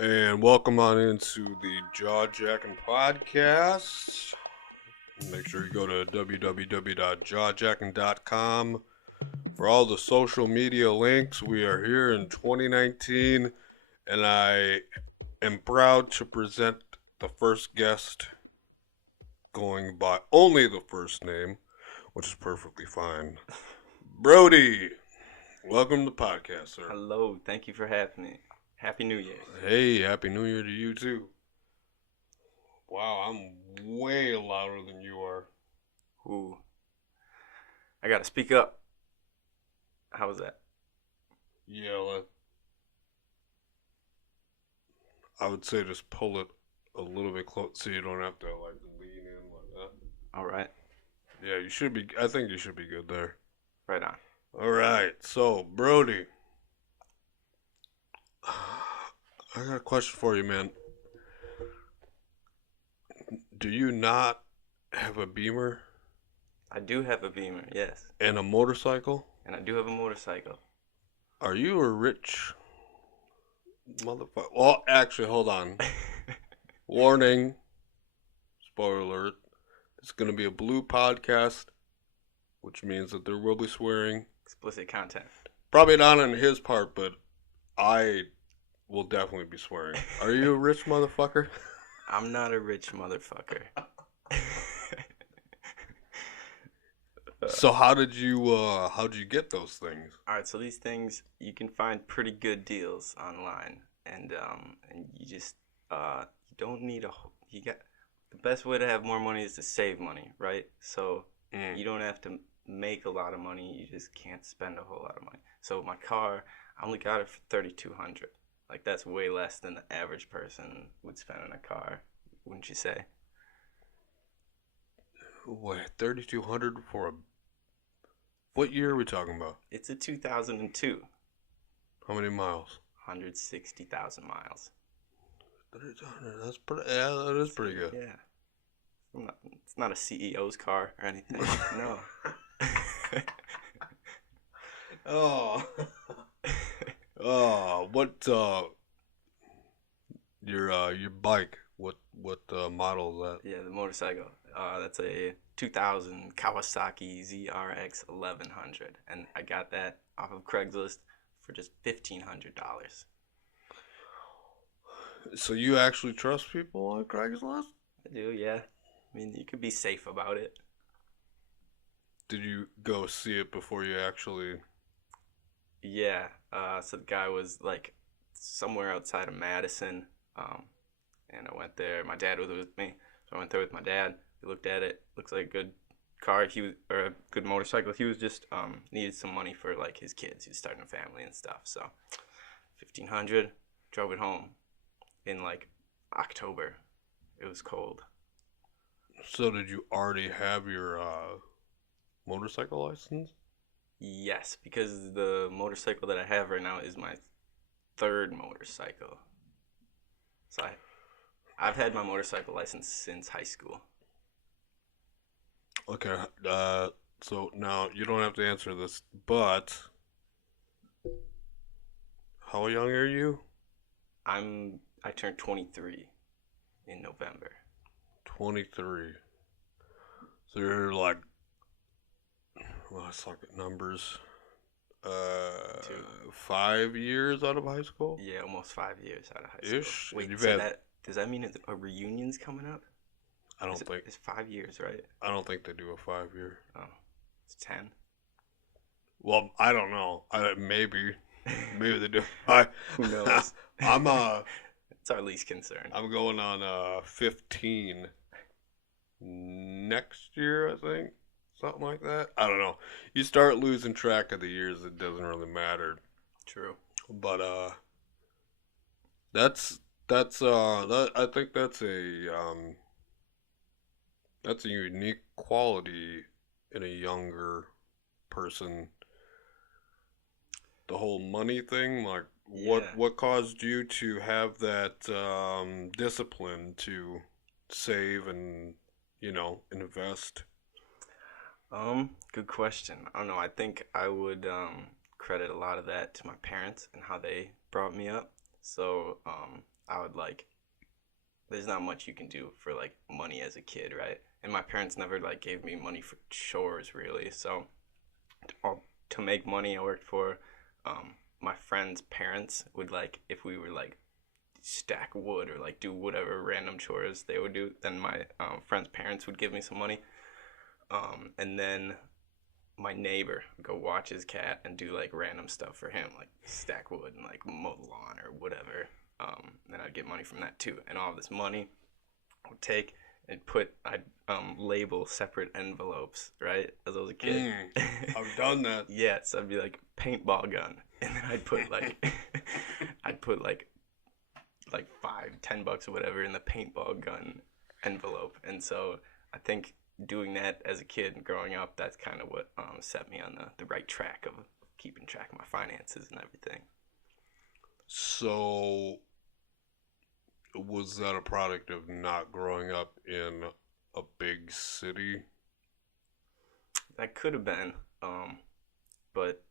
And welcome on into the JawJackin'Podcast. Make sure you go to www.JawJackin.com for all the social media links. We are here in 2019, and I am proud to present the first guest going by only the first name, which is perfectly fine. Brody, welcome to the podcast, sir. Hello, thank you for having me. Happy New Year. Hey, Happy New Year to you too. Wow, I'm way louder than you are. Ooh. I gotta speak up. How was that? Yeah, I would say just pull it a little bit close so you don't have to like lean in like that. Alright. Yeah, you should be. I think you should be good there. Right on. All right, so Brody, I got a question for you, man. Do you not have a Beamer I do have a Beamer, yes. and a motorcycle? And I do have a motorcycle. Are you a rich motherfucker? Well, actually, hold on. Warning. Spoiler alert. It's going to be a blue podcast, which means that there will be swearing. Explicit content. Probably not on his part, but I will definitely be swearing. Are you a rich motherfucker? I'm not a rich motherfucker. So how'd you get those things? Alright, so these things, you can find pretty good deals online. And you just, you don't need the best way to have more money is to save money, right? So you don't have to make a lot of money, you just can't spend a whole lot of money. So my car, I only got it for $3,200. Like, that's way less than the average person would spend on a car, wouldn't you say? Wait, 3,200 for a... What year are we talking about? It's a 2002. How many miles? 160,000 miles. 3,200. That's pretty. Yeah, that is pretty good. Yeah. It's not a CEO's car or anything. No. Oh. Oh, what your bike? What model is that? Yeah, the motorcycle. That's a 2000 Kawasaki ZRX 1100, and I got that off of Craigslist for just $1,500. So you actually trust people on Craigslist? I do, yeah. I mean, you could be safe about it. Did you go see it before you actually? Yeah. So the guy was like somewhere outside of Madison, and I went there. My dad was with me, so I went there with my dad. We looked at it. Looks like a good car. Or a good motorcycle. He was just needed some money for like his kids. He was starting a family and stuff. So $1,500. Drove it home in like October. It was cold. So did you already have your motorcycle license? Yes, because the motorcycle that I have right now is my third motorcycle. So I've had my motorcycle license since high school. Okay. So now you don't have to answer this, but how young are you? I turned 23 in November. 23. So you're like, well, I suck at numbers. 5 years out of high school? Yeah, almost 5 years out of high school. Ish. Wait, so does that mean a reunion's coming up? I don't think it's 5 years, right? I don't think they do a 5-year. Oh, it's 10. Well, I don't know. Maybe they do. Who knows? It's our least concern. I'm going on 15 next year, I think. Something like that. I don't know. You start losing track of the years, it doesn't really matter. True. But I think that's a unique quality in a younger person. The whole money thing, like what caused you to have that discipline to save and invest? Good question. I don't know. I think I would credit a lot of that to my parents and how they brought me up. So I would like, there's not much you can do for like money as a kid, right? And my parents never like gave me money for chores really. So to make money, I worked for my friends' parents would like if we were like stack wood or like do whatever random chores they would do, then my friends' parents would give me some money. And then my neighbor would go watch his cat and do like random stuff for him, like stack wood and like mow the lawn or whatever. Then I'd get money from that too, and all this money I would take and I'd label separate envelopes, right? As I was a kid. I've done that. Yeah, so I'd be like paintball gun, and then I'd put like, I'd put like $5, $10 or whatever in the paintball gun envelope, and so I think doing that as a kid and growing up, that's kind of what set me on the right track of keeping track of my finances and everything. So, was that a product of not growing up in a big city? That could have been, but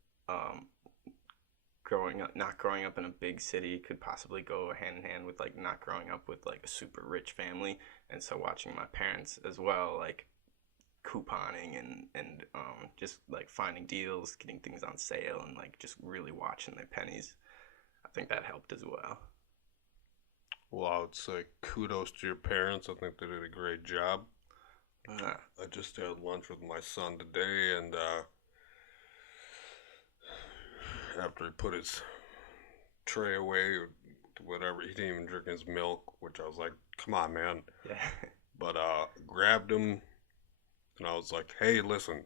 not growing up in a big city could possibly go hand in hand with like not growing up with like a super rich family, and so watching my parents as well, like couponing and just like finding deals, getting things on sale, and like just really watching their pennies. I think that helped as well. Well, I would say kudos to your parents. I think they did a great job. I just had lunch with my son today, and after he put his tray away, whatever, he didn't even drink his milk, which I was like, come on, man. Yeah. But grabbed him, and I was like, hey, listen,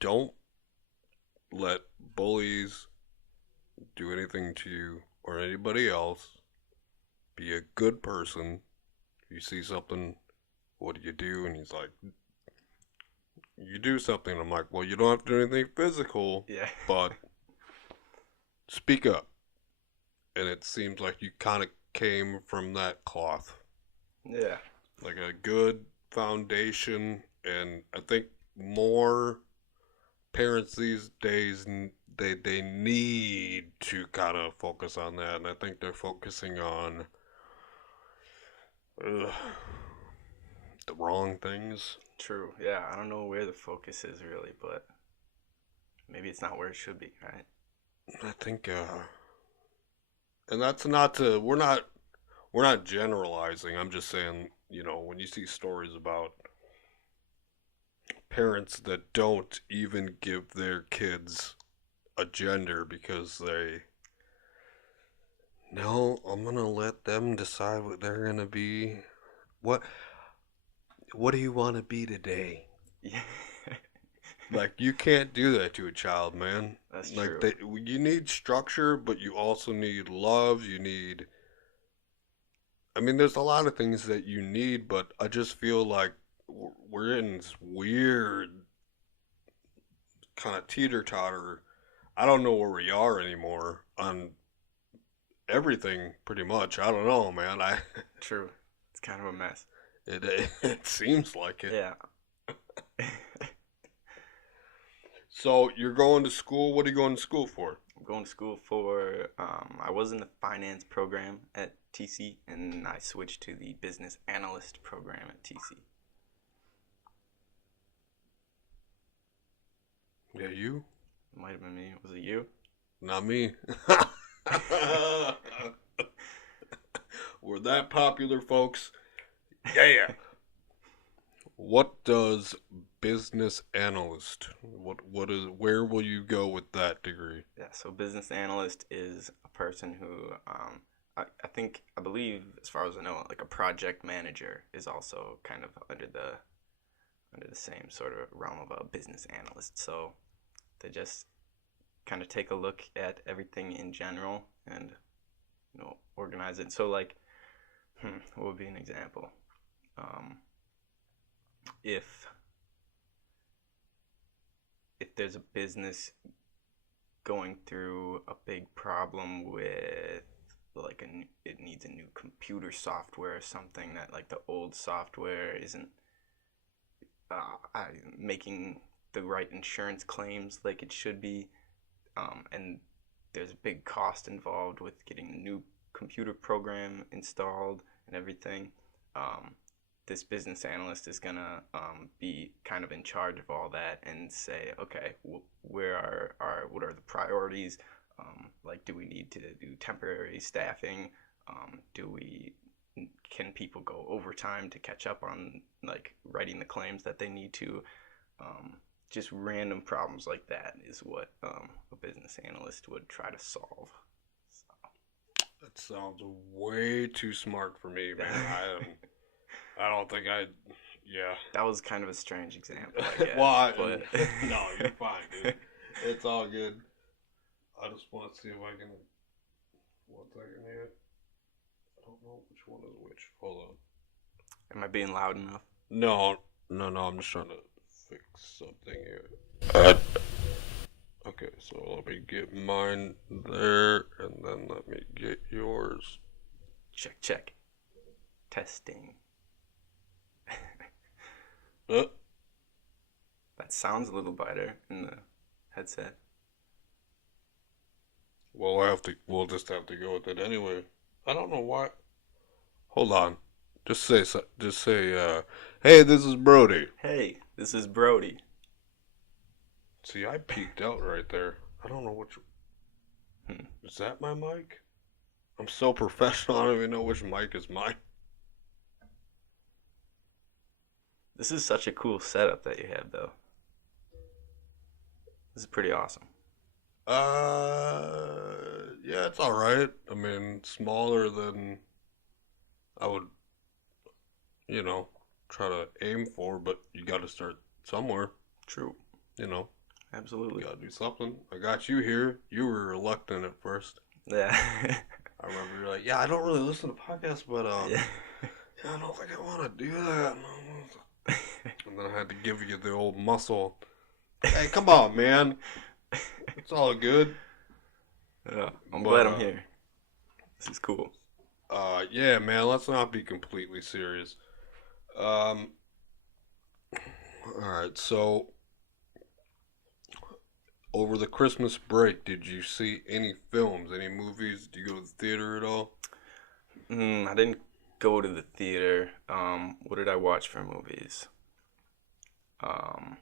don't let bullies do anything to you or anybody else. Be a good person. If you see something, what do you do? And he's like, you do something. I'm like, well, you don't have to do anything physical, Yeah. but speak up. And it seems like you kind of came from that cloth. Yeah. Like a good foundation. And I think more parents these days, they need to kind of focus on that. And I think they're focusing on the wrong things. True. Yeah. I don't know where the focus is really, but maybe it's not where it should be, right? I think, and that's not to, we're not generalizing. I'm just saying, you know, when you see stories about parents that don't even give their kids a gender because no, I'm gonna let them decide what they're gonna be. What what do you want to be today? Yeah. Like, you can't do that to a child, man. That's Like, true. you need structure, but you also need love. I mean, there's a lot of things that you need, but I just feel like we're in this weird kind of teeter totter. I don't know where we are anymore on everything, pretty much. I don't know, man. True. It's kind of a mess. It seems like it. Yeah. So you're going to school. What are you going to school for? I'm going to school for, I was in the finance program at TC, and I switched to the business analyst program at TC. Yeah, you? It might have been me. Was it you? Not me. We're that popular, folks. Yeah. What does business analyst? Where will you go with that degree? Yeah, so business analyst is a person who, I believe, as far as I know, like a project manager is also kind of under the same sort of realm of a business analyst. So they just kind of take a look at everything in general and, organize it. So like, what would be an example? If there's a business going through a big problem with like it needs a new computer software or something, that like the old software isn't making the right insurance claims like it should be, and there's a big cost involved with getting a new computer program installed and everything. This business analyst is gonna be kind of in charge of all that and say, okay, where are what are the priorities? Like, do we need to do temporary staffing? Can people go overtime to catch up on like writing the claims that they need to? Just random problems like that is what a business analyst would try to solve. So. That sounds way too smart for me, man. I don't think yeah. That was kind of a strange example, I guess. Well, no, you're fine, dude. It's all good. I just want to see if I can. 1 second here. I don't know which one is which. Hold on. Am I being loud enough? No. I'm just trying to fix something here. Okay, so let me get mine there, and then let me get yours. Check. Testing. That sounds a little better in the headset. Well, we'll just have to go with it anyway. I don't know why. Hold on. Just say, hey, this is Brody. Hey, this is Brody. See, I peeked out right there. I don't know which. Is that my mic? I'm so professional, I don't even know which mic is mine. This is such a cool setup that you have, though. This is pretty awesome. Yeah, it's alright. I mean, smaller than I would, try to aim for, but you gotta start somewhere. True. Absolutely. You gotta do something. I got you here. You were reluctant at first. Yeah. I remember you're like, yeah, I don't really listen to podcasts, but yeah, I don't think I want to do that. And then I had to give you the old muscle. Hey, come on, man. It's all good. Yeah, I'm glad I'm here. This is cool. Yeah, man, let's not be completely serious. Alright, so over the Christmas break, did you see any films, any movies? Did you go to the theater at all? I didn't go to the theater. What did I watch for movies? I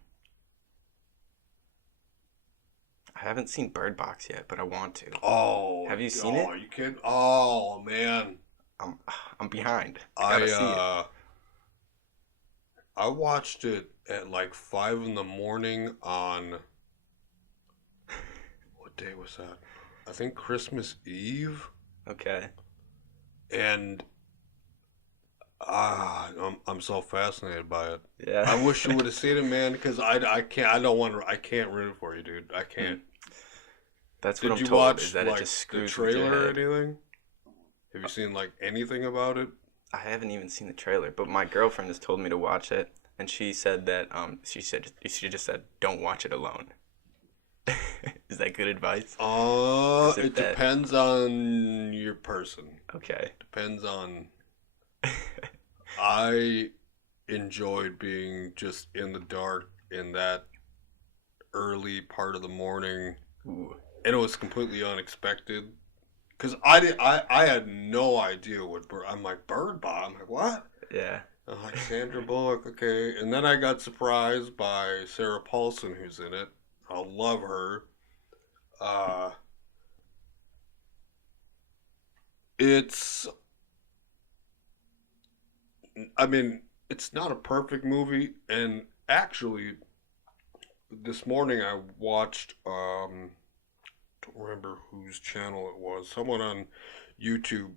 haven't seen Bird Box yet, but I want to. Oh, have you seen it? Are you kidding? Oh man, I'm behind. I gotta see it. I watched it at like 5 a.m. on what day was that? I think Christmas Eve. Okay. And I'm so fascinated by it. Yeah. I wish you would have seen it, man, because I can't root for you, dude. I can't. That's what I'm told. Watch, is that like, it just screws the trailer with your or head. anything? Have you seen like anything about it? I haven't even seen the trailer, but my girlfriend has told me to watch it, and she said that she just said don't watch it alone. Is that good advice? It depends on your person. Okay. Depends on. I enjoyed being just in the dark in that early part of the morning. Ooh. And it was completely unexpected. Because I had no idea I'm like, Bird Box? I'm like, what? Yeah. I'm like, Sandra Bullock, okay. And then I got surprised by Sarah Paulson, who's in it. I love her. It's not a perfect movie. And actually, this morning I watched, don't remember whose channel it was. Someone on YouTube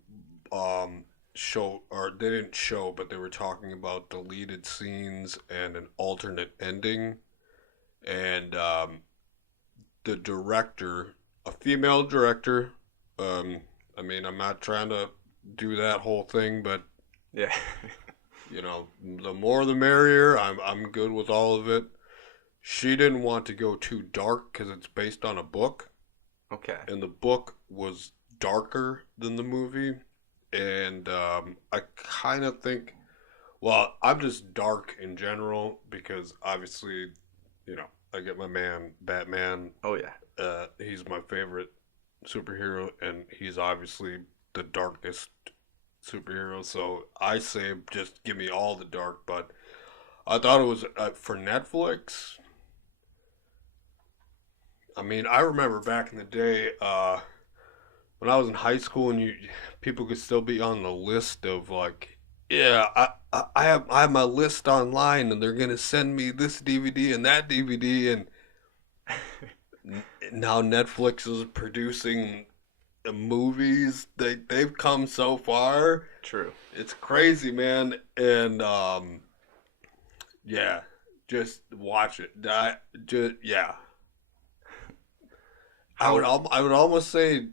they didn't show, but they were talking about deleted scenes and an alternate ending. And the director, a female director, I'm not trying to do that whole thing, but yeah, the more the merrier. I'm good with all of it. She didn't want to go too dark because it's based on a book. Okay. And the book was darker than the movie. And I kind of think, well, I'm just dark in general because obviously, I get my man, Batman. Oh, yeah. He's my favorite superhero, and he's obviously the darkest superhero. So I say just give me all the dark. But I thought it was for Netflix. I mean, I remember back in the day when I was in high school, and people could still be on the list of like, yeah, I have my list online, and they're gonna send me this DVD and that DVD, and now Netflix is producing movies. They've come so far. True. It's crazy, man. And yeah, just watch it. Yeah. I would almost say,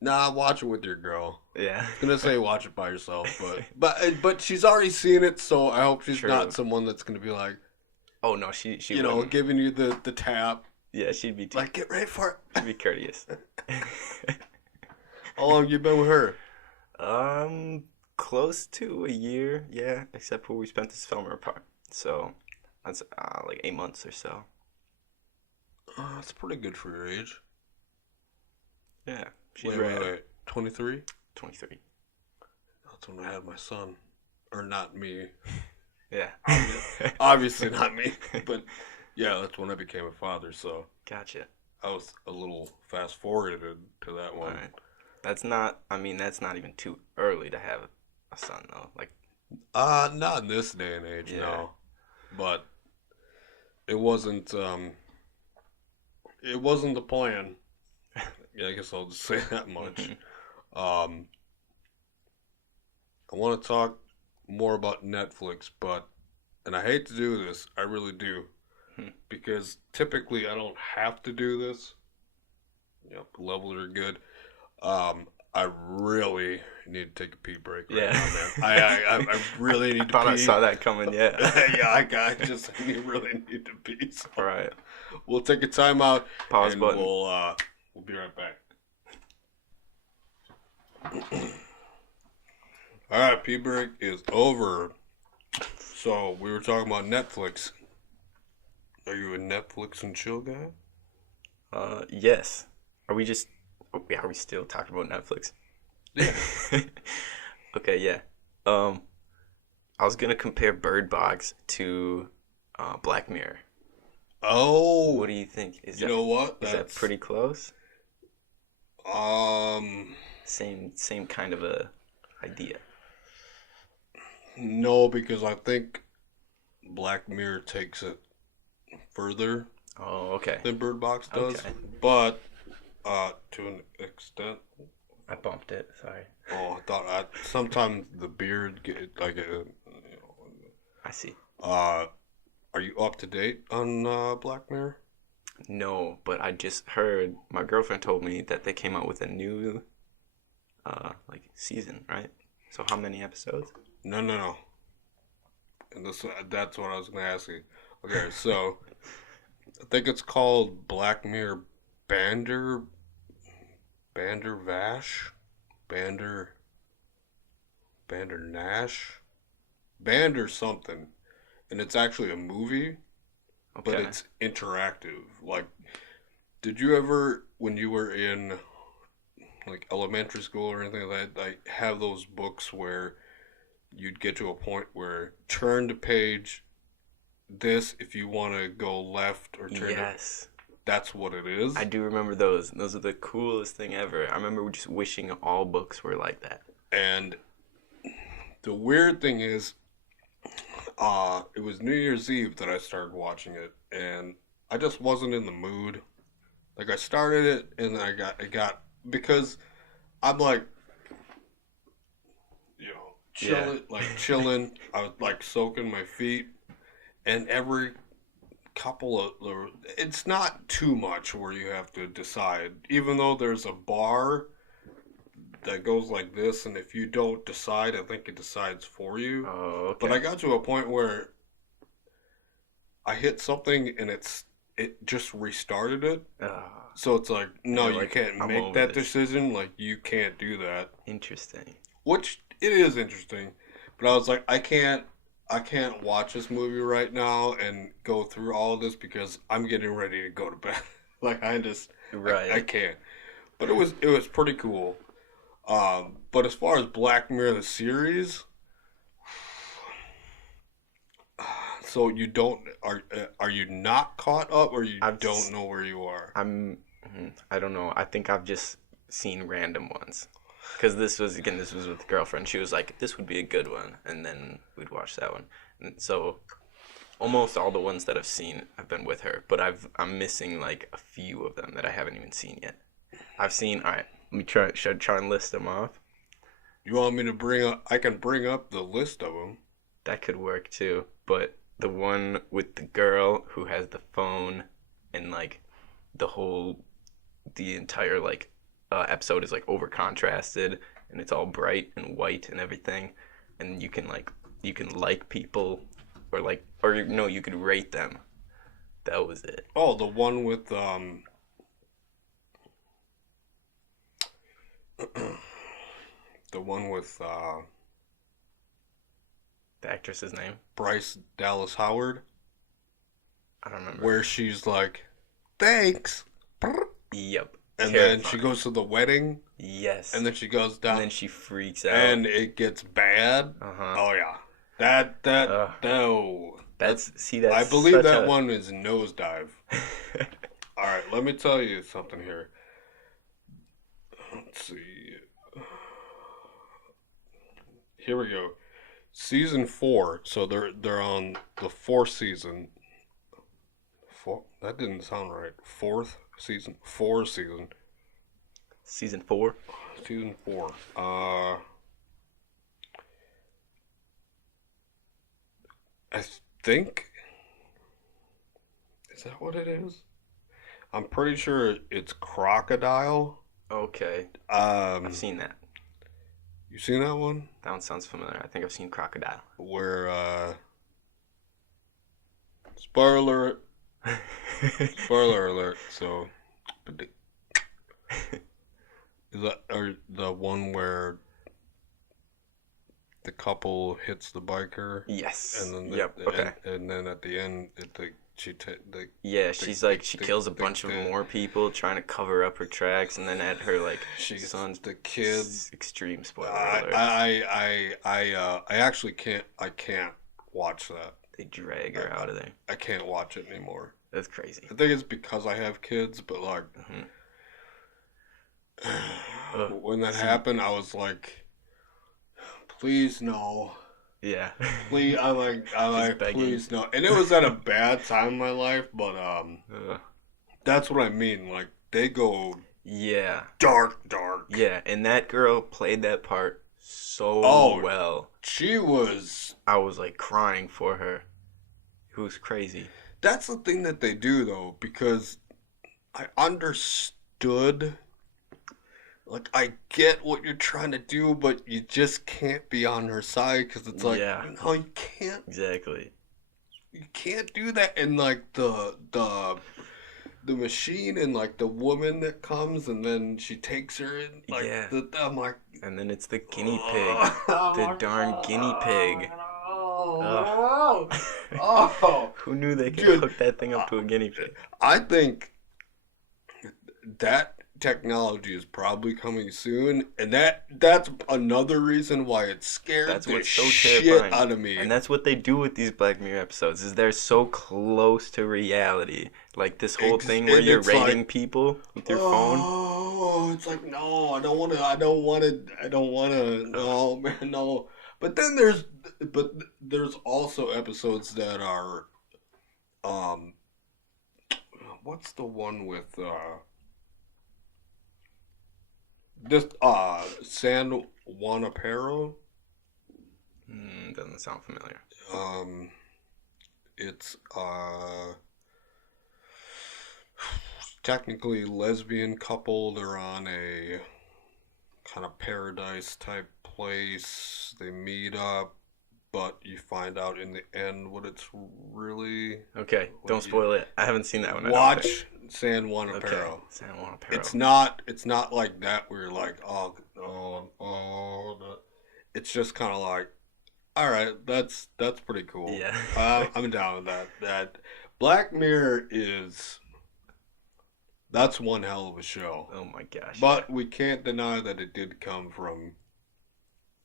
nah, watch it with your girl. Yeah. I was gonna say watch it by yourself, but she's already seen it, so I hope she's True. not someone that's gonna be like, Oh no, she giving you the tap. Yeah, she'd be like, get ready for it. She'd be courteous. How long you been with her? Close to a year, yeah, except for we spent this summer apart. So that's like 8 months or so. That's pretty good for your age. Yeah, she's wait. 23? 23. That's when I had my son. Or not me. Yeah. Obviously not me. But yeah, that's when I became a father, so. Gotcha. I was a little fast forwarded to that one. Right. That's not even too early to have a son, though. Like, not in this day and age, yeah. no. But it wasn't the plan. Yeah, I guess I'll just say that much. I want to talk more about Netflix, and I hate to do this, I really do, because typically I don't have to do this. Yep, levels are good. I really need to take a pee break right now, man. I really need to pee. I saw that coming, yeah. Yeah, I just really need to pee. So. All right. We'll take a timeout. Pause and button. We'll be right back. All right, pee break is over. So we were talking about Netflix. Are you a Netflix and chill guy? Yes. Are we still talking about Netflix? Yeah. Okay, yeah. I was gonna compare Bird Box to Black Mirror. Oh. What do you think? You know what? Is that pretty close? Same kind of a idea. No, because I think Black Mirror takes it further. Oh, okay. Than Bird Box does, okay. But to an extent. I bumped it. Sorry. Oh, I thought sometimes the beard get like I see. Are you up to date on Black Mirror? No, but I just heard my girlfriend told me that they came out with a new season, right? So how many episodes? No. And that's what I was gonna ask you. Okay, so I think it's called Black Mirror Bandersnatch, Bander something, and it's actually a movie, Okay. but it's interactive. Like, did you ever, when you were in like elementary school or anything like that, like have those books where you'd get to a point where turn to page this if you want to go left or turn Yes. That's what it is. I do remember those. Those are the coolest thing ever. I remember just wishing all books were like that. And the weird thing is, it was New Year's Eve that I started watching it, and I just wasn't in the mood. Like, I started it, and I got because I'm like, chilling. I was like soaking my feet, and every couple of it's not too much where you have to decide, even though there's a bar that goes like this, and if you don't decide, I think it decides for you. Oh, okay. But I got to a point where I hit something and it just restarted it. So it's like, no, you can't make that decision. Like, you can't do that. Interesting. Which it is interesting, but I was like, I can't watch this movie right now and go through all of this because I'm getting ready to go to bed. Like I just, Right. I can't. But it was pretty cool. But as far as Black Mirror the series, so you don't are you not caught up or you I've don't know where you are? I'm I don't know. I think I've just seen random ones. Because this was with a girlfriend. She was like, "This would be a good one," and then we'd watch that one. And so almost all the ones that I've seen have been with her, but I'm missing like a few of them that I haven't even seen yet. I've seen. All right, let me try. Should I try and list them off? You want me to bring up? I can bring up the list of them. That could work too. But the one with the girl who has the phone and like the entire like episode is like over contrasted and it's all bright and white and everything, and you can like people or no, you could rate them. That was it. Oh, the one with the one with The actress's name? Bryce Dallas Howard, I don't remember. where she's like, "Thanks," Yep. and Terrifying. then she goes to the wedding, Yes. and then she goes down, And then she freaks out. and it gets bad. Uh-huh. Oh yeah, that Ugh. no. That's I believe such that a... one is nosedive. All right, let me tell you something here. Let's see. Here we go. Season 4. So they're on the fourth season. That didn't sound right. Fourth season. Season 4? Season 4. I think. Is that what it is? I'm pretty sure it's Crocodile. Okay. Um, I've seen that. You seen that one? That one sounds familiar. I think I've seen Crocodile. Where spoiler alert. So is that or the one where the couple hits the biker Yes. and then Yep. Okay. and then at the end Yeah, she's like she kills a bunch of more people trying to cover up her tracks, and then at her like she's son's the kids. extreme spoiler I alert. I actually can't watch that. They drag her out of there. I can't watch it anymore. That's crazy. I think it's because I have kids, but like when that happened, I was like, please no. Yeah. Please, I like, begging. please no. And it was at a bad time in my life, but that's what I mean. Like they go Yeah. dark. Yeah, and that girl played that part so well. She was. I was like crying for her. It was crazy. That's the thing that they do though, because I understood. Like, I get what you're trying to do, but you just can't be on her side because it's like, Yeah. no, you can't. Exactly. You can't do that. And like the machine and like the woman that comes and then she takes her in. Like, Yeah. I'm like, And then it's the guinea pig. The darn guinea pig. oh. Who knew they could Dude, hook that thing up to a guinea pig? I think that technology is probably coming soon, and that's another reason why it scared That's the what's so shit terrifying. out of me. And that's what they do with these Black Mirror episodes, is they're so close to reality. Like this whole thing where you're it's rating like, people with your phone. Oh, it's like no, I don't want to. No, man, no. But then there's also episodes that are, what's the one with this San Juanapero? Doesn't sound familiar. It's technically lesbian couple. They're on a kind of paradise type place. They meet up, but you find out in the end what it's really. Okay, don't spoil it. I haven't seen that one. Watch San Juanapero. Okay, San Juanapero. It's not like that where you're like, oh. It's just kind of like, all right, that's pretty cool. Yeah. I'm down with that. That Black Mirror is That's one hell of a show. Oh my gosh. But we can't deny that it did come from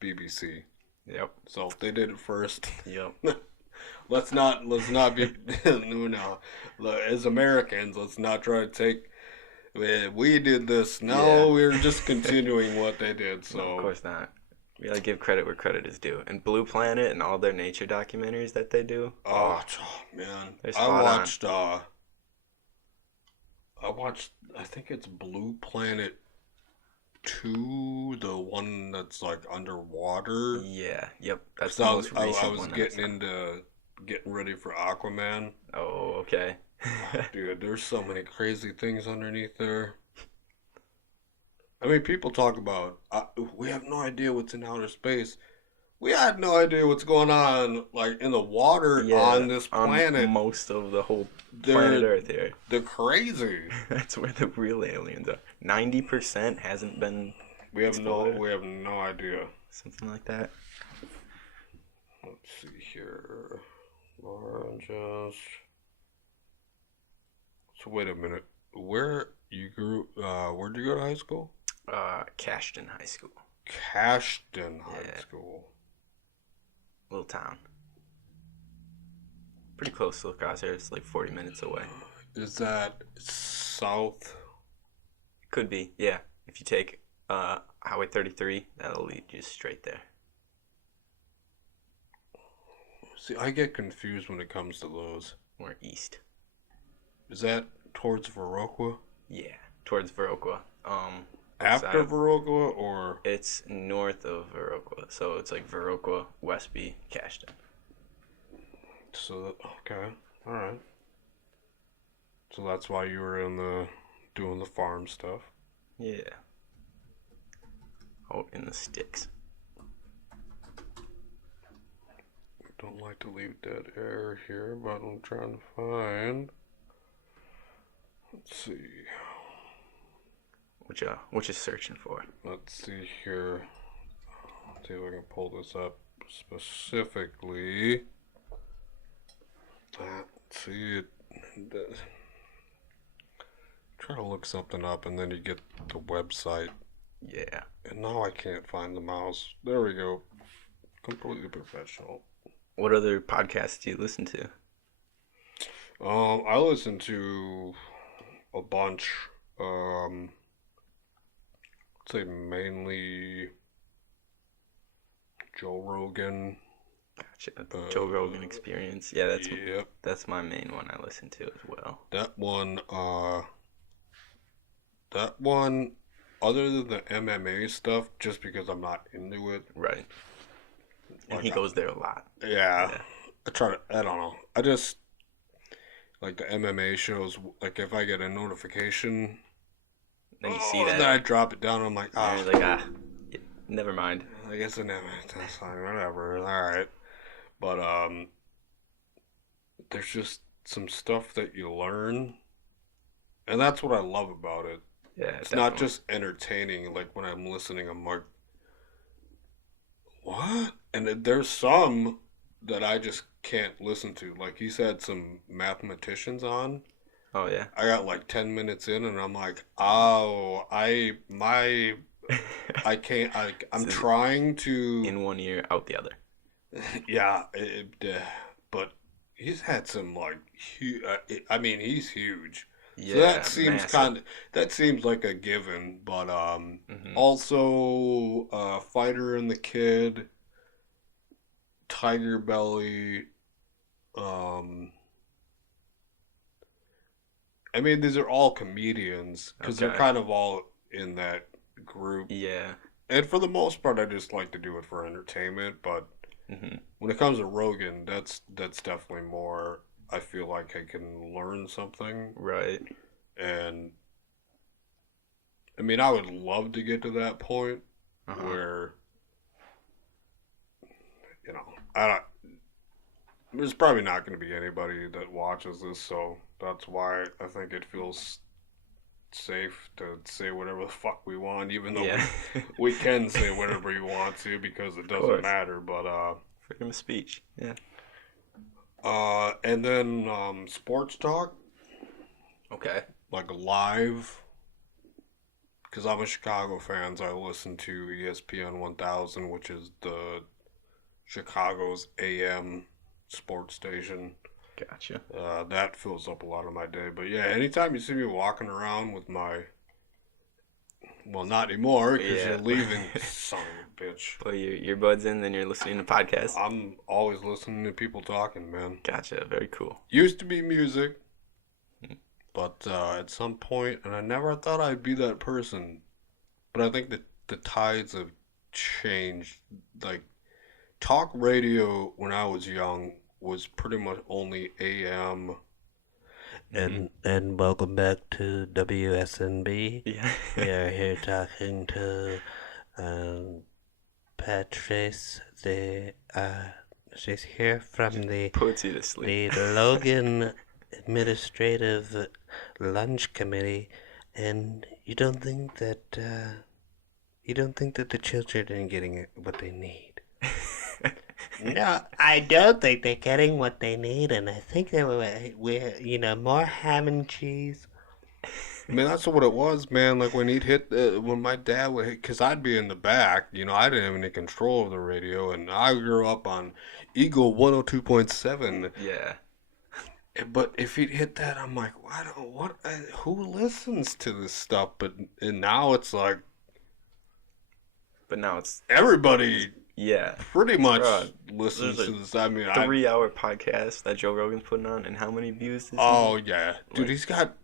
BBC. Yep. So they did it first. Yep. let's not be no. As Americans, let's not try to take we did this. No, we're just continuing what they did. So No, of course not. We gotta give credit where credit is due. And Blue Planet and all their nature documentaries that they do. Oh man. They're I spot watched I think it's Blue Planet 2, the one that's like underwater. Yeah, yep. That's So the most recent I was one. getting into getting ready for Aquaman. Oh, okay. Dude, there's so many crazy things underneath there. I mean, people talk about we have no idea what's in outer space. We had no idea what's going on, like in the water on this planet. On most of the whole planet Earth here. They're crazy. That's where the real aliens are. 90% hasn't been. We have no idea. Something like that. Let's see here. Just. So wait a minute. Where'd you go to high school? Cashton High School. Cashton High School. Little town. Pretty close to across here. It's like 40 minutes away. Is that south? Could be, yeah. If you take Highway 33, that'll lead you straight there. See, I get confused when it comes to those. Or east. Is that towards Viroqua? Yeah, towards Viroqua. After Viroqua, or? It's north of Viroqua. So it's like Viroqua, Westby, Cashton. So, okay. Alright. So that's why you were doing the farm stuff? Yeah. Oh, in the sticks. Don't like to leave dead air here, but I'm trying to find. Let's see. What you searching for? Let's see here. Let's see if I can pull this up specifically. Let's see it. Try to look something up, and then you get the website. Yeah. And now I can't find the mouse. There we go. Completely professional. What other podcasts do you listen to? I listen to a bunch. I'd say mainly Joe Rogan. Gotcha. Joe Rogan Experience. Yeah, Yep. That's my main one I listen to as well. That one, other than the MMA stuff, just because I'm not into it. Right. And Like he goes there a lot. Yeah. I don't know. I just, like the MMA shows, like if I get a notification, Then you see that. then I drop it down and I'm like, And you're like, yeah, never mind. I guess that's fine, whatever, alright. But, there's just some stuff that you learn, and that's what I love about it. Yeah, It's definitely. not just entertaining, like when I'm listening, I'm like, what? And there's some that I just can't listen to. Like he's had some mathematicians on. Oh yeah. I got like 10 minutes in and I'm like, oh, I can't, I'm So trying to. in one ear, out the other. Yeah, but he's had some like, I mean, he's huge. Yeah, So that seems massive. that seems like a given, but Mhm. also Fighter and the Kid, Tiger Belly, I mean these are all comedians because they're Okay. kind of all in that group. Yeah. And for the most part, I just like to do it for entertainment. But Mhm. when it comes to Rogan, that's definitely more. I feel like I can learn something. Right. And I mean, I would love to get to that point Uh-huh. where, I don't. There's probably not going to be anybody that watches this, so that's why I think it feels safe to say whatever the fuck we want, even though Yeah. we can say whatever we want to because it doesn't course. matter. But Freedom of speech. Yeah. and then sports talk. Okay. like live, because I'm a Chicago fan, so I listen to ESPN 1000, which is the Chicago's AM sports station. Gotcha. That fills up a lot of my day. But yeah, anytime you see me walking around with my, well, not anymore because you're leaving, son of a bitch. Well, your buds in, then you're listening to podcasts. I'm always listening to people talking, man. Gotcha. Very cool. Used to be music, but at some point, and I never thought I'd be that person, but I think that the tides have changed. Like, talk radio when I was young was pretty much only AM. And welcome back to WSNB. Yeah. We are here talking to Patrice. She's here from the Puts you to sleep. the Logan Administrative Lunch Committee, and you don't think that the children are getting what they need. No, I don't think they're getting what they need, and I think that we're more ham and cheese. I mean, that's what it was, man. Like when he'd hit, when my dad would hit, because I'd be in the back, I didn't have any control of the radio, and I grew up on Eagle 102.7. Yeah. But if he'd hit that, I'm like, who listens to this stuff? And now it's like, but now it's everybody. Yeah. Pretty much listens to this. I mean, 3-hour podcast that Joe Rogan's putting on, and how many views does he yeah. Dude, he's got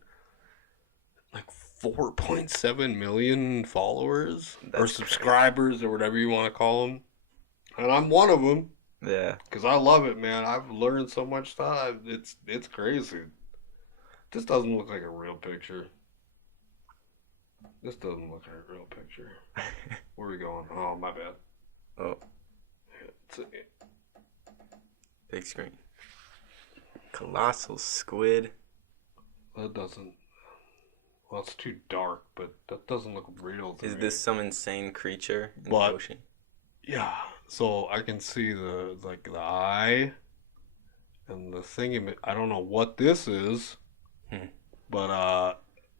like 4.7 million followers or subscribers or whatever you want to call them. And I'm one of them. Yeah. Because I love it, man. I've learned so much stuff. It's crazy. This doesn't look like a real picture. This doesn't look like a real picture. Where are we going? Oh, my bad. Oh. Big screen. Colossal Squid. That doesn't... Well, it's too dark, but that doesn't look real to me. Is this some insane creature in the ocean? Yeah. So I can see the eye and the thingy. I don't know what this is, but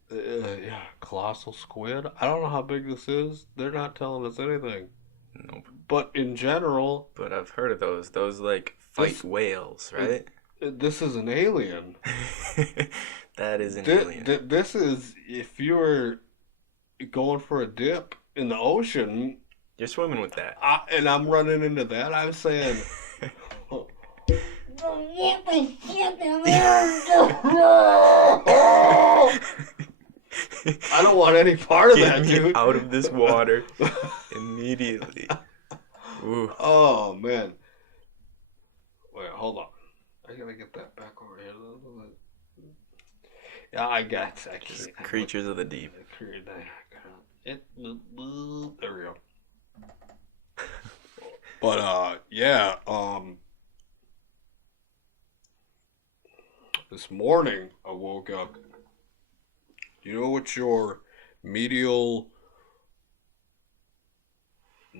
yeah, Colossal Squid. I don't know how big this is. They're not telling us anything. Nope. But in general... But I've heard of those. Those, like, fight whales, right? This is an alien. That is an alien. This is... If you were going for a dip in the ocean... You're swimming with that. And I'm running into that, I'm saying... What the fuck? I don't want any part of that, dude. Out of this water immediately. Ooh. Oh, man. Wait, hold on. I gotta get that back over here. Yeah, I got it. Just creatures of the deep. There we go. But, yeah, this morning I woke up. You know what your medial I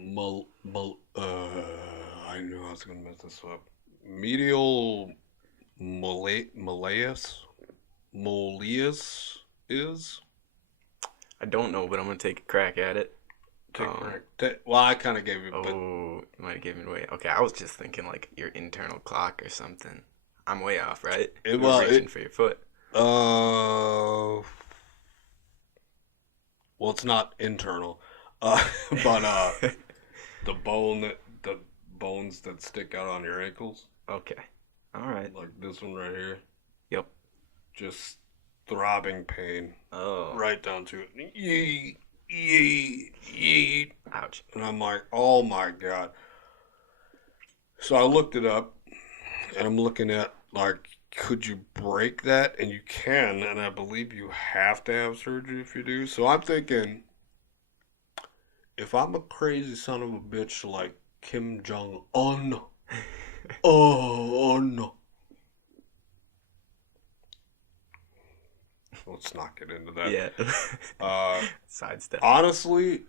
knew I was gonna mess this up. Medial malleus is? I don't know, but I'm gonna take a crack at it. Well, I kind of gave you. Oh, you might have given it away. Okay, I was just thinking like your internal clock or something. I'm way off, right? You're reaching for your foot. Well, it's not internal, but the bones that stick out on your ankles. Okay, all right. Like this one right here. Yep. Just throbbing pain. Oh. Right down to it. Yeet. Ouch. And I'm like, oh my God. So I looked it up, and I'm looking at, like, could you break that? And you can, and I believe you have to have surgery if you do. So I'm thinking, if I'm a crazy son of a bitch like Kim Jong-un, let's not get into that. Yeah. Sidestep. Honestly,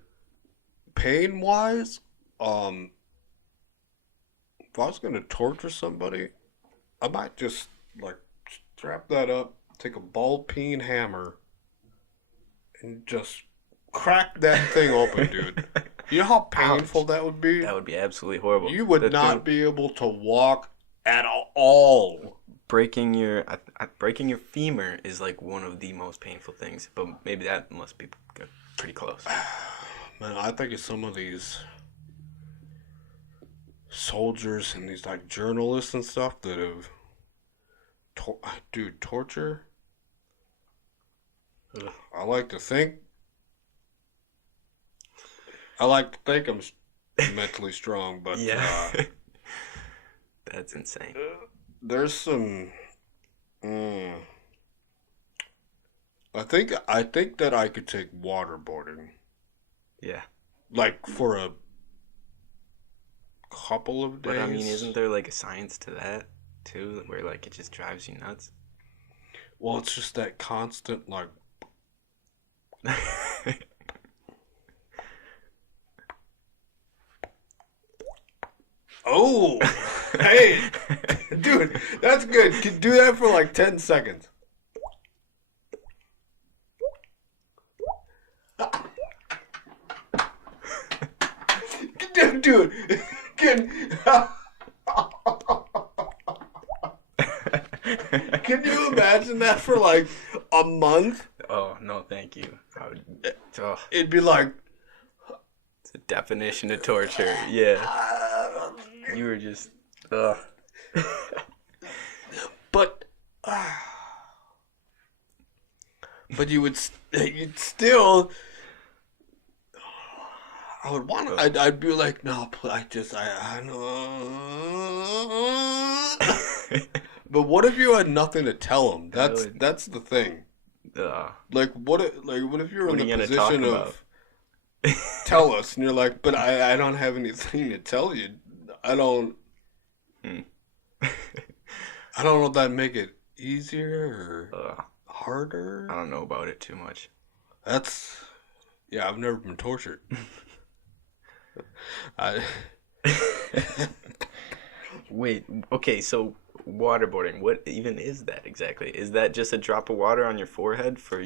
pain-wise, if I was going to torture somebody, I might just, like, strap that up, take a ball-peen hammer, and just crack that thing open, dude. You know how painful that would be? That would be absolutely horrible. You would not be able to walk at all. Breaking your femur is like one of the most painful things, but maybe that must be pretty close. Man, I think it's some of these soldiers and these like journalists and stuff that have, torture. Ugh. I like to think I'm mentally strong, but yeah, that's insane. There's some. I think that I could take waterboarding. Yeah. Like for a couple of days. But I mean, isn't there like a science to that too, where like it just drives you nuts? Well, it's just that constant like. Oh, hey, dude, that's good. Can do that for like 10 seconds. Dude, can you imagine that for like a month? Oh no, thank you. It'd be like it's a definition of torture. Yeah, you were just. But you'd still. I would want to. I'd be like, no, I know. But what if you had nothing to tell them? That's the thing. Like what if you're in the position of tell us, and you're like, but I don't have anything to tell you. I don't. I don't know if that'd make it easier or harder. I don't know about it too much. Yeah, I've never been tortured. Wait, okay, so waterboarding, what even is that exactly? Is that just a drop of water on your forehead for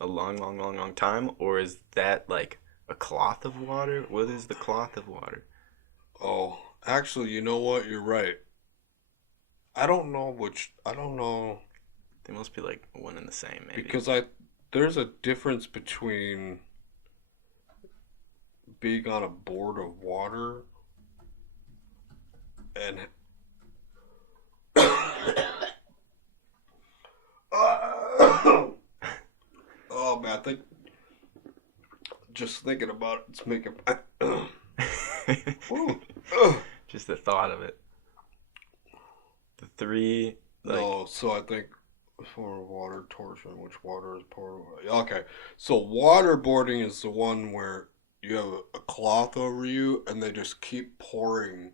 a long time? Or is that like a cloth of water? What is the cloth of water? Oh, actually, you know what? You're right. I don't know. They must be like one and the same, maybe. Because there's a difference between being on a board of water and oh man, I think just thinking about it, it's making just the thought of it. The three no, so I think for water torture, which water is poured. Okay, so waterboarding is the one where you have a cloth over you and they just keep pouring.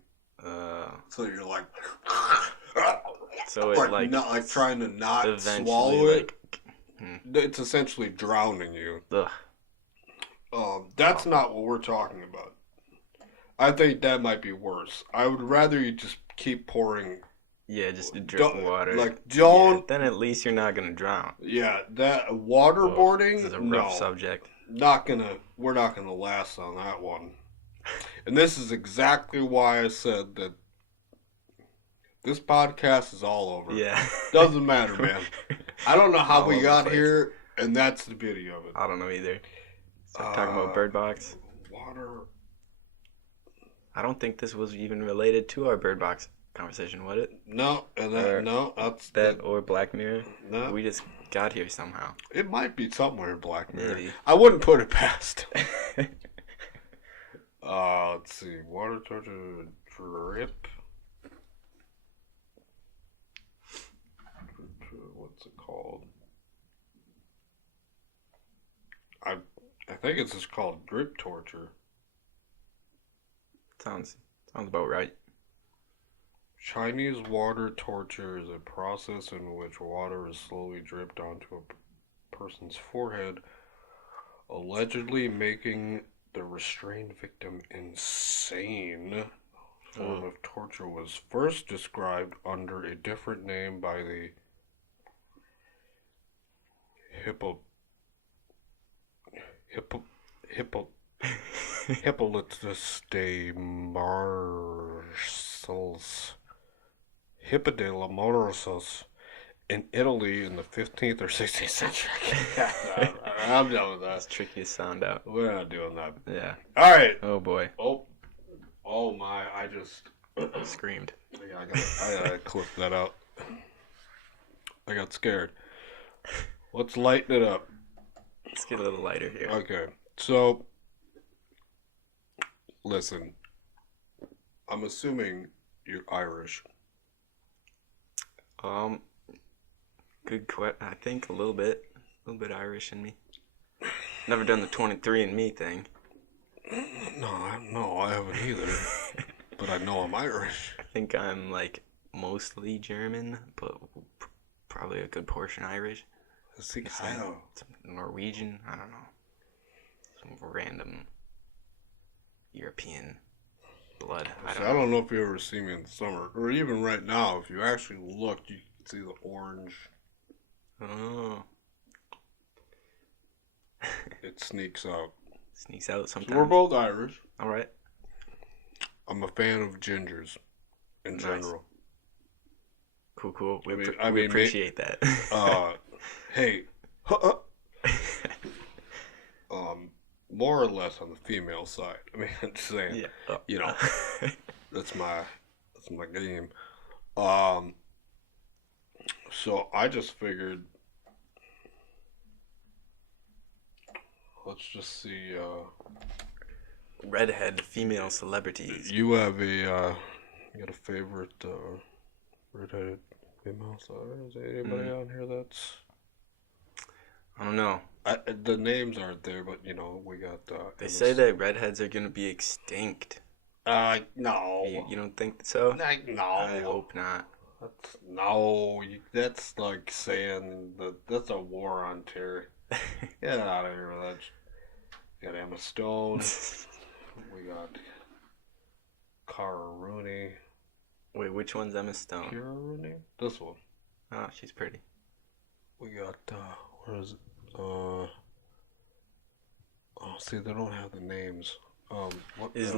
So you're like, so it like not like trying to not swallow it. Like, It's essentially drowning you. That's not what we're talking about. I think that might be worse. I would rather you just keep pouring. Yeah, just a drip of water. Like don't. Yeah, then at least you're not gonna drown. Yeah, that waterboarding. This is a rough subject. We're not gonna last on that one. And this is exactly why I said that this podcast is all over. Yeah. Doesn't matter, man. I don't know how we got here, and that's the beauty of it. I don't know either. So talking about Bird Box. Water. I don't think this was even related to our Bird Box conversation, was it? No, that's that or Black Mirror. No, we just got here somehow. It might be somewhere in Black Mirror. Maybe. I wouldn't put it past. Let's see. Water torture drip. What's it called? I think it's just called drip torture. Sounds about right. Chinese water torture is a process in which water is slowly dripped onto a person's forehead, allegedly making the restrained victim insane. The form of torture was first described under a different name by the Hippo, hippo, Hippolytus de Marcel's Hippodelamosus in Italy in the 15th or 16th century. I'm done with that. It's tricky to sound out. We're not doing that. Yeah. All right. Oh boy. Oh my! I just screamed. Yeah, I gotta clip that out. I got scared. Let's lighten it up. Let's get a little lighter here. Okay, so listen. I'm assuming you're Irish. Good question. I think a little bit Irish in me. Never done the 23andMe thing. No, I haven't either. But I know I'm Irish. I think I'm like mostly German, but probably a good portion Irish. Some Norwegian. I don't know. Some random European blood. I don't know if you ever see me in the summer, or even right now. If you actually look, you can see the orange. Oh. It sneaks out. Sneaks out sometimes. So we're both Irish. All right. I'm a fan of gingers in general. Cool. We appreciate that. Hey. More or less on the female side. I mean, I'm just saying. Yeah. That's my game. So I just figured. Let's just see. Redhead female celebrities. You have you got a favorite redheaded female celebrity? Is there anybody on here that's? I don't know. The names aren't there, but we got. They say that redheads are gonna be extinct. No. You don't think so? No. I hope not. That's like saying that's a war on terror. Get out of here with that. We got Emma Stone. We got Cara Rooney. Wait, which one's Emma Stone? Cara Rooney? This one. Oh, she's pretty. We got, where is it? See, they don't have the names. What is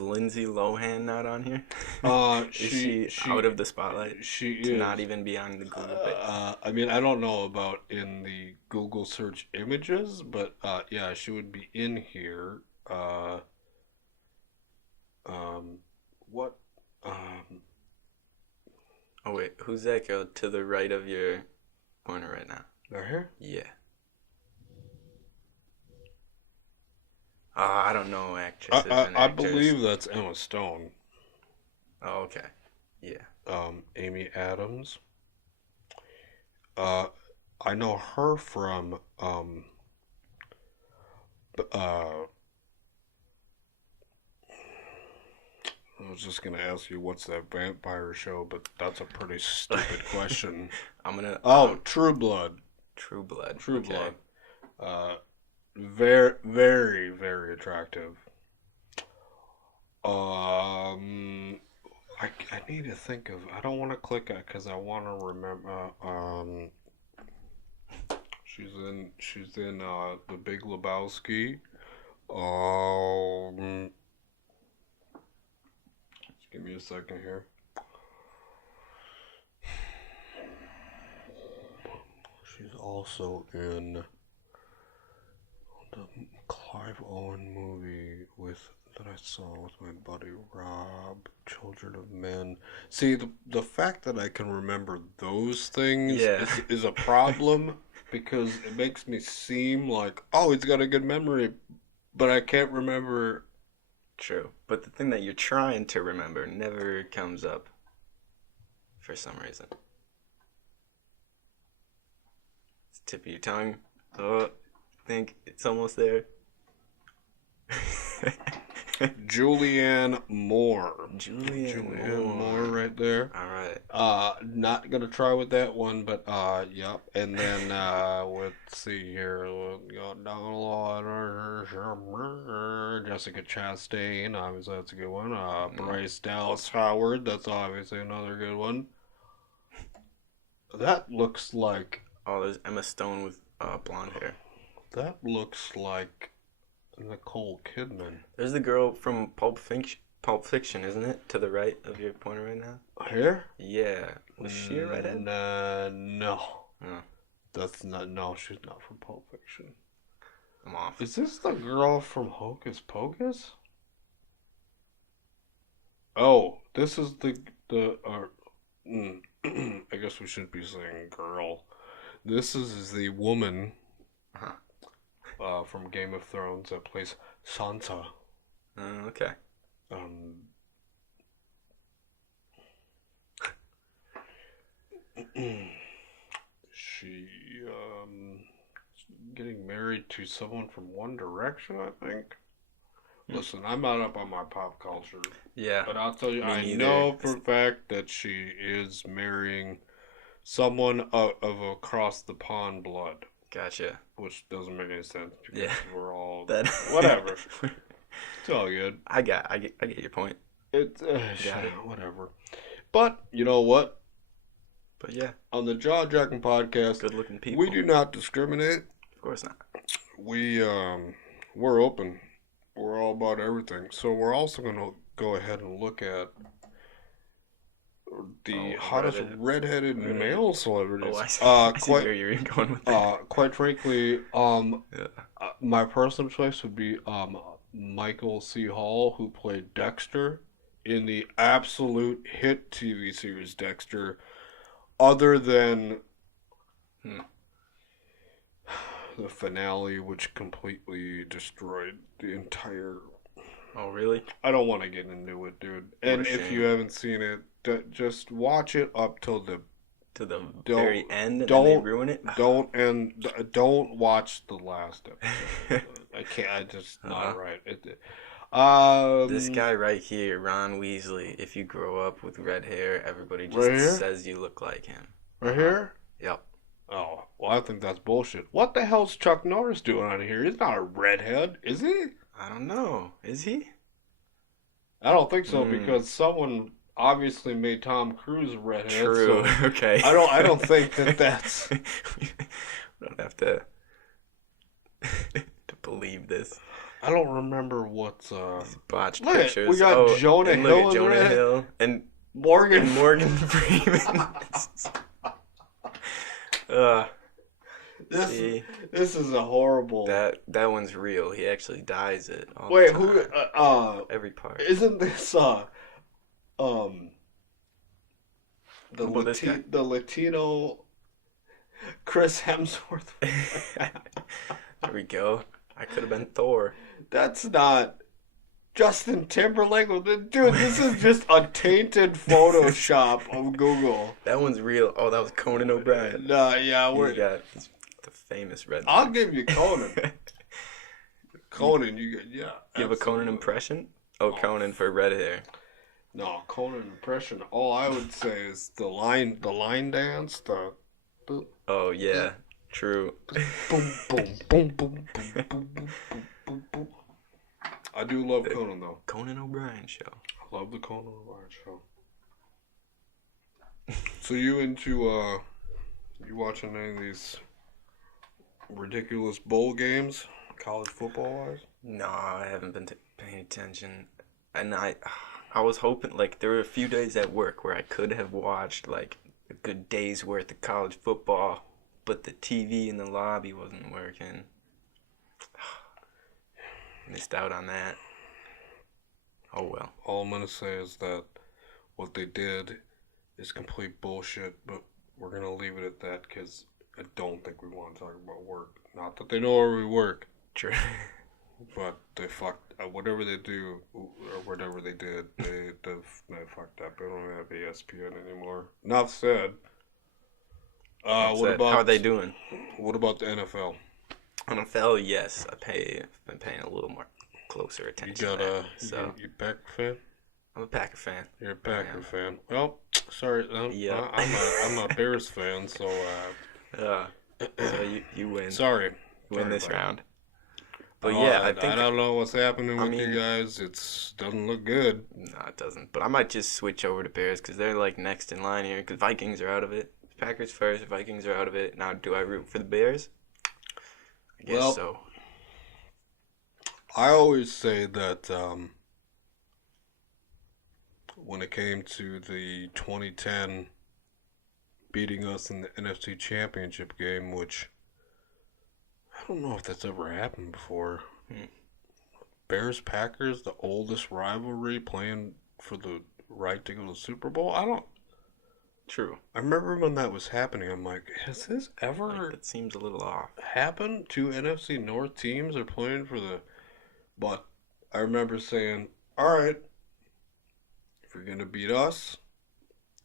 Lindsay Lohan not on here? Is she out of the spotlight? She to is not even be on the Google page. I mean, I don't know about in the Google search images, but yeah, she would be in here. What? Oh wait, who's that girl to the right of your corner right now? They're here? Yeah. I don't know actresses and I actors. believe that's Emma Stone. Oh, okay. Yeah. Amy Adams. I know her from I was just gonna ask you what's that vampire show, but that's a pretty stupid question. True Blood. True Blood. True Blood. Very, very, very attractive. I need to think of. I don't want to click it because I want to remember. She's in The Big Lebowski. Just give me a second here. She's also in the Clive Owen movie that I saw with my buddy Rob, Children of Men. See, the fact that I can remember those things is a problem because it makes me seem like, oh, he's got a good memory, but I can't remember. True. But the thing that you're trying to remember never comes up for some reason. It's tip of your tongue. Oh, I think it's almost there. Julianne Moore. Julianne Moore right there. All right. Not gonna try with that one, but yep. And then let's see here. Jessica Chastain, obviously that's a good one. Bryce Dallas Howard, that's obviously another good one. That looks like. Oh, there's Emma Stone with blonde hair. That looks like Nicole Kidman. There's the girl from Pulp Fiction, isn't it? To the right of your pointer right now. Here? Yeah. Was she a redhead? No. Oh, That's not. No, she's not from Pulp Fiction. I'm off. Is this the girl from Hocus Pocus? Oh, this is the I guess we shouldn't be saying girl. This is the woman from Game of Thrones that plays Sansa. Okay. She getting married to someone from One Direction, I think. Listen, I'm not up on my pop culture. Yeah. But I'll tell you, I neither. know for a fact that she is marrying someone of across the pond blood. Gotcha. Which doesn't make any sense because we're all whatever. It's all good. I get your point. It's whatever. But you know what? But yeah, on the JawJackin'Podcast, good looking people. We do not discriminate. Of course not. We're open. We're all about everything. So we're also going to go ahead and look at the hottest redheaded male celebrities. Oh, I see where you're going with that. Quite frankly, my personal choice would be Michael C. Hall, who played Dexter in the absolute hit TV series Dexter, other than the finale, which completely destroyed the entire... Oh, really? I don't want to get into it, dude. And if you haven't seen it, just watch it up till the very end, and then they ruin it. Don't watch the last episode. I can't. I just not right. This guy right here, Ron Weasley. If you grow up with red hair, everybody just says you look like him. Right here? Yep. Oh, well, I think that's bullshit. What the hell's Chuck Norris doing on here? He's not a redhead, is he? I don't know. Is he? I don't think so because someone obviously made Tom Cruise a redhead. True. So okay. I don't think that's. We don't have to believe this. I don't remember what's these botched look pictures. We got Jonah Hill. And Morgan Freeman. This is a horrible. That one's real. He actually dyes it. Wait, the time. who? Every part. Isn't this the Latino Chris Hemsworth? There we go. I could have been Thor. That's not Justin Timberlake. Dude, this is just a tainted Photoshop of Google. That one's real. Oh, that was Conan O'Brien. We're got the famous red. I'll give you Conan. Conan, you get You have a Conan impression? Oh, Conan for red hair. No, Conan impression. All I would say is the line dance. Oh yeah, true. Boom, boom, boom, boom, boom, boom, boom, boom, boom. I do love Conan though. Conan O'Brien show. I love the Conan O'Brien show. So you into you watching any of these ridiculous bowl games, college football wise? No, I haven't been paying attention, and I was hoping, like, there were a few days at work where I could have watched like a good day's worth of college football, but the TV in the lobby wasn't working. Missed out on that. Oh well. All I'm gonna say is that what they did is complete bullshit, but we're gonna leave it at that because I don't think we want to talk about work. Not that they know where we work. True. But they fucked whatever they do or whatever they did. They fucked up. They don't have ESPN anymore. Enough said. What about how are they doing? What about the NFL? NFL, yes, I've been paying a little more closer attention. You a Packer fan? I'm a Packer fan. You're a Packer fan. Well, sorry, Yep. I'm a Bears fan, so so you win. Sorry, you win this round. But I don't know what's happening with you guys. It doesn't look good. No, it doesn't. But I might just switch over to Bears because they're like next in line here. Because Vikings are out of it. Packers first. Vikings are out of it. Now, do I root for the Bears? I guess Well, so. I always say that when it came to the 2010 beating us in the NFC Championship game, which I don't know if that's ever happened before. Hmm. Bears Packers, the oldest rivalry, playing for the right to go to the Super Bowl. True. I remember when that was happening. I'm like, has this ever Like, that seems a little off. happened? Two NFC North teams are playing for the. But I remember saying, all right, if you're gonna beat us,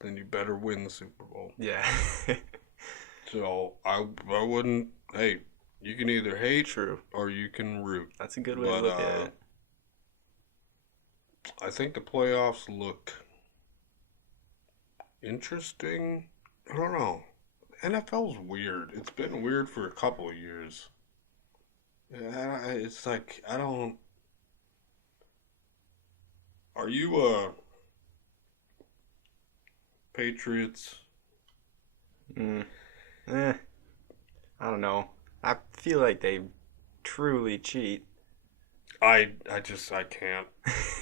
then you better win the Super Bowl. Yeah. So I wouldn't. Hey, you can either hate True. or you can root. That's a good way to look at it. I think the playoffs look interesting. I don't know. NFL's weird. It's been weird for a couple of years. It's like I don't. Are you Patriots? I don't know. I feel like they truly cheat. I can't.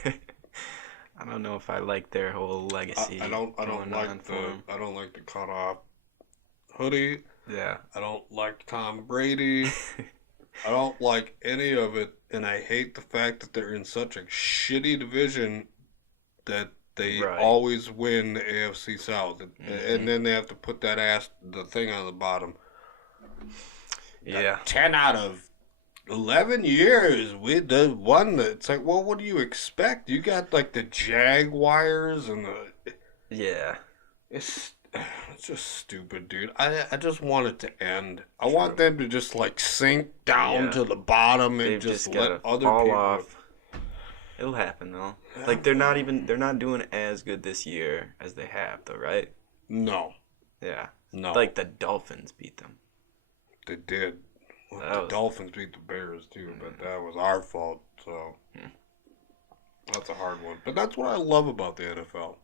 I don't know if I like their whole legacy. I don't going like on for the 'em. I don't like the cut off hoodie. Yeah. I don't like Tom Brady. I don't like any of it, and I hate the fact that they're in such a shitty division that they Right. always win the AFC South, and Mhm. then they have to put the thing on the bottom. Yeah. 10 out of 11 years we won the. It's like, well, what do you expect? You got like the Jaguars and the. Yeah. It's just stupid, dude. I just want it to end. I want them to just like sink down Yeah. to the bottom and They've just just let gotta other fall people. off. It'll happen though. Like they're not doing as good this year as they have though, right? No, Yeah. no. Like the Dolphins beat them. They did. Well, That the was- Dolphins beat the Bears too, but that was our fault. So that's a hard one. But that's what I love about the NFL.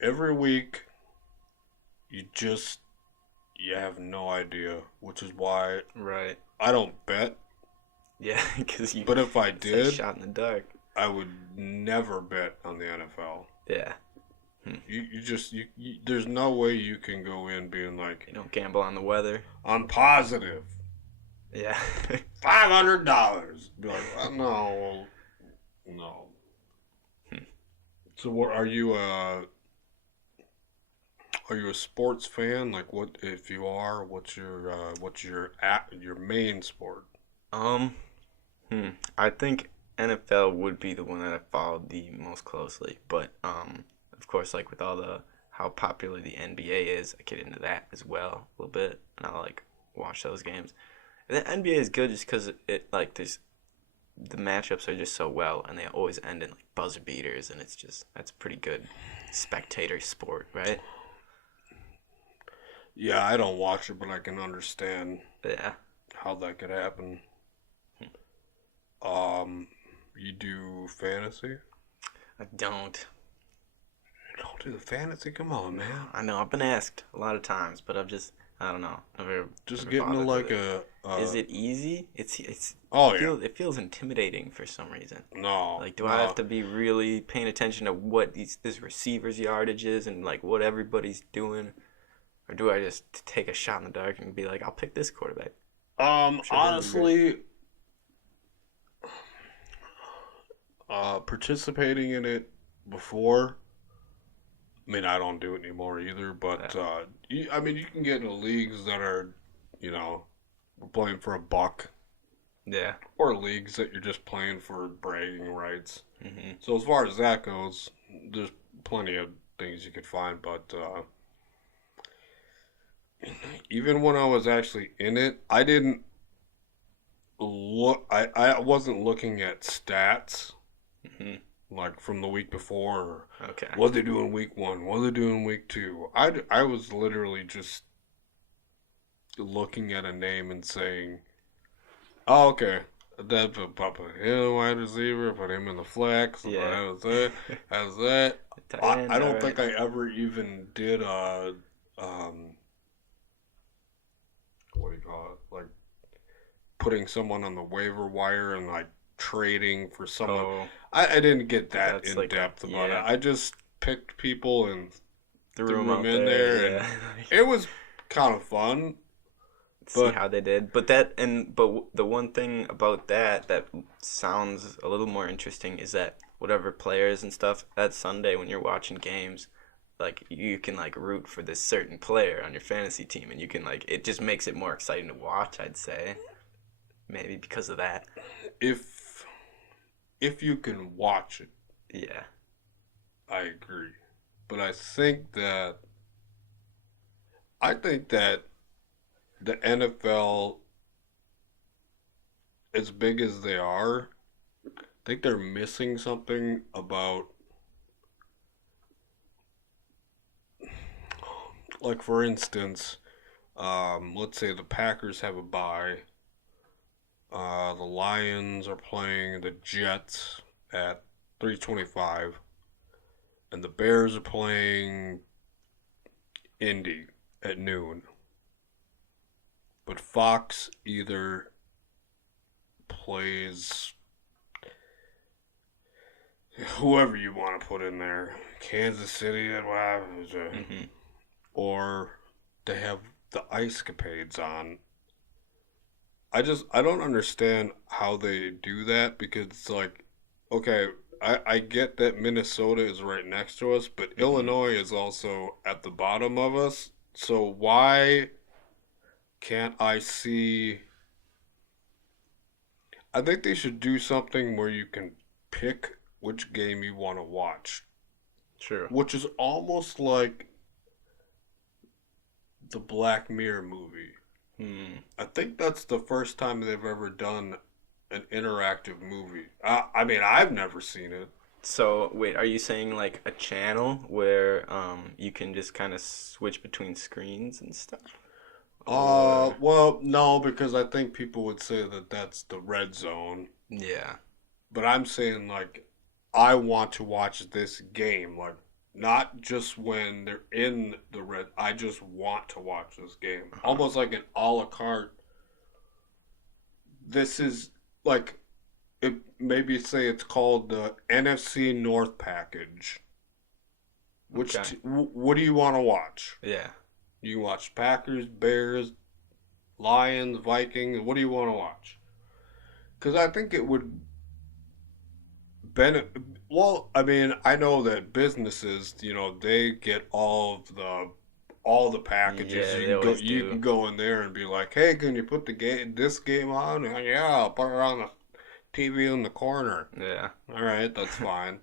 Every week, you have no idea, which is why Right. I don't bet. Yeah, because you. But if I it's a did, shot in the dark. I would never bet on the NFL. Yeah. There's no way you can go in being like, You don't gamble on the weather. I'm positive. Yeah. $500. Be like, no. So what are you a sports fan? Like what if you are, what's your main sport? I think NFL would be the one that I followed the most closely, but of course, like with all the how popular the NBA is, I get into that as well a little bit, and I like watch those games. And the NBA is good just because it like there's the matchups are just so well, and they always end in like buzzer beaters, and that's a pretty good spectator sport, right? Yeah, I don't watch it, but I can understand Yeah. how that could happen. You do fantasy? I don't. You don't do the fantasy? Come on, man. I know I've been asked a lot of times, but I don't know. Just never getting to bothered like with it. a. Is it easy? It's. Oh It feels intimidating for some reason. No. Like, do I have to be really paying attention to what this receiver's yardage is and like what everybody's doing, or do I just take a shot in the dark and be like, I'll pick this quarterback? Honestly, participating in it before. I mean, I don't do it anymore either, but you can get into leagues that are, we're playing for $1. Yeah. Or leagues that you're just playing for bragging rights. Mm-hmm. So as far as that goes, there's plenty of things you could find, but even when I was actually in it, I didn't look. I wasn't looking at stats. Mm-hmm. Like from the week before, Okay. what they do in week 1, what they do in week 2. I was literally just looking at a name and saying, "Oh, okay, that put him wide receiver, put him in the flex, Yeah. how's that." Tight end, I don't alright. think I ever even did what do you call it? Like putting someone on the waiver wire and like trading for someone. Oh, I didn't get that that's in like depth about it. yeah, I just picked people and threw threw them them out in there. there, and Yeah. it was kind of fun. See But how they did. But the one thing about that sounds a little more interesting is that whatever players and stuff that Sunday when you're watching games, like you can like root for this certain player on your fantasy team, and you can like it just makes it more exciting to watch. I'd say maybe because of that. if you can watch it, Yeah. I agree. But I think that the NFL, as big as they are, I think they're missing something about, like for instance, let's say the Packers have a bye. The Lions are playing the Jets at 3:25, and the Bears are playing Indy at noon. But Fox either plays whoever you want to put in there, Kansas City, Hmm. or they have the Ice Capades on. I don't understand how they do that, because it's like, okay, I get that Minnesota is right next to us, but Hmm. Illinois is also at the bottom of us. So why can't I see? I think they should do something where you can pick which game you want to watch, True. which is almost like the Black Mirror movie. Hmm. I think that's the first time they've ever done an interactive movie. I mean, I've never seen it. So wait, are you saying like a channel where you can just kind of switch between screens and stuff, or Well, no, because I think people would say that that's the red zone. yeah? But I'm saying, like, I want to watch this game, like, not just when they're in the red. I just want to watch this game, Uh-huh. almost like an a la carte. This is like, it maybe say it's called the NFC North package. Okay. What do you want to watch? Yeah. You watch Packers, Bears, Lions, Vikings. What do you want to watch? Because I think it would benefit. Well, I mean, I know that businesses, they get all the packages. Yeah, You they can go, always you do. can go in there and be like, "Hey, can you put this game on?" Yeah, I'll put it on the TV in the corner. Yeah. All right, that's fine.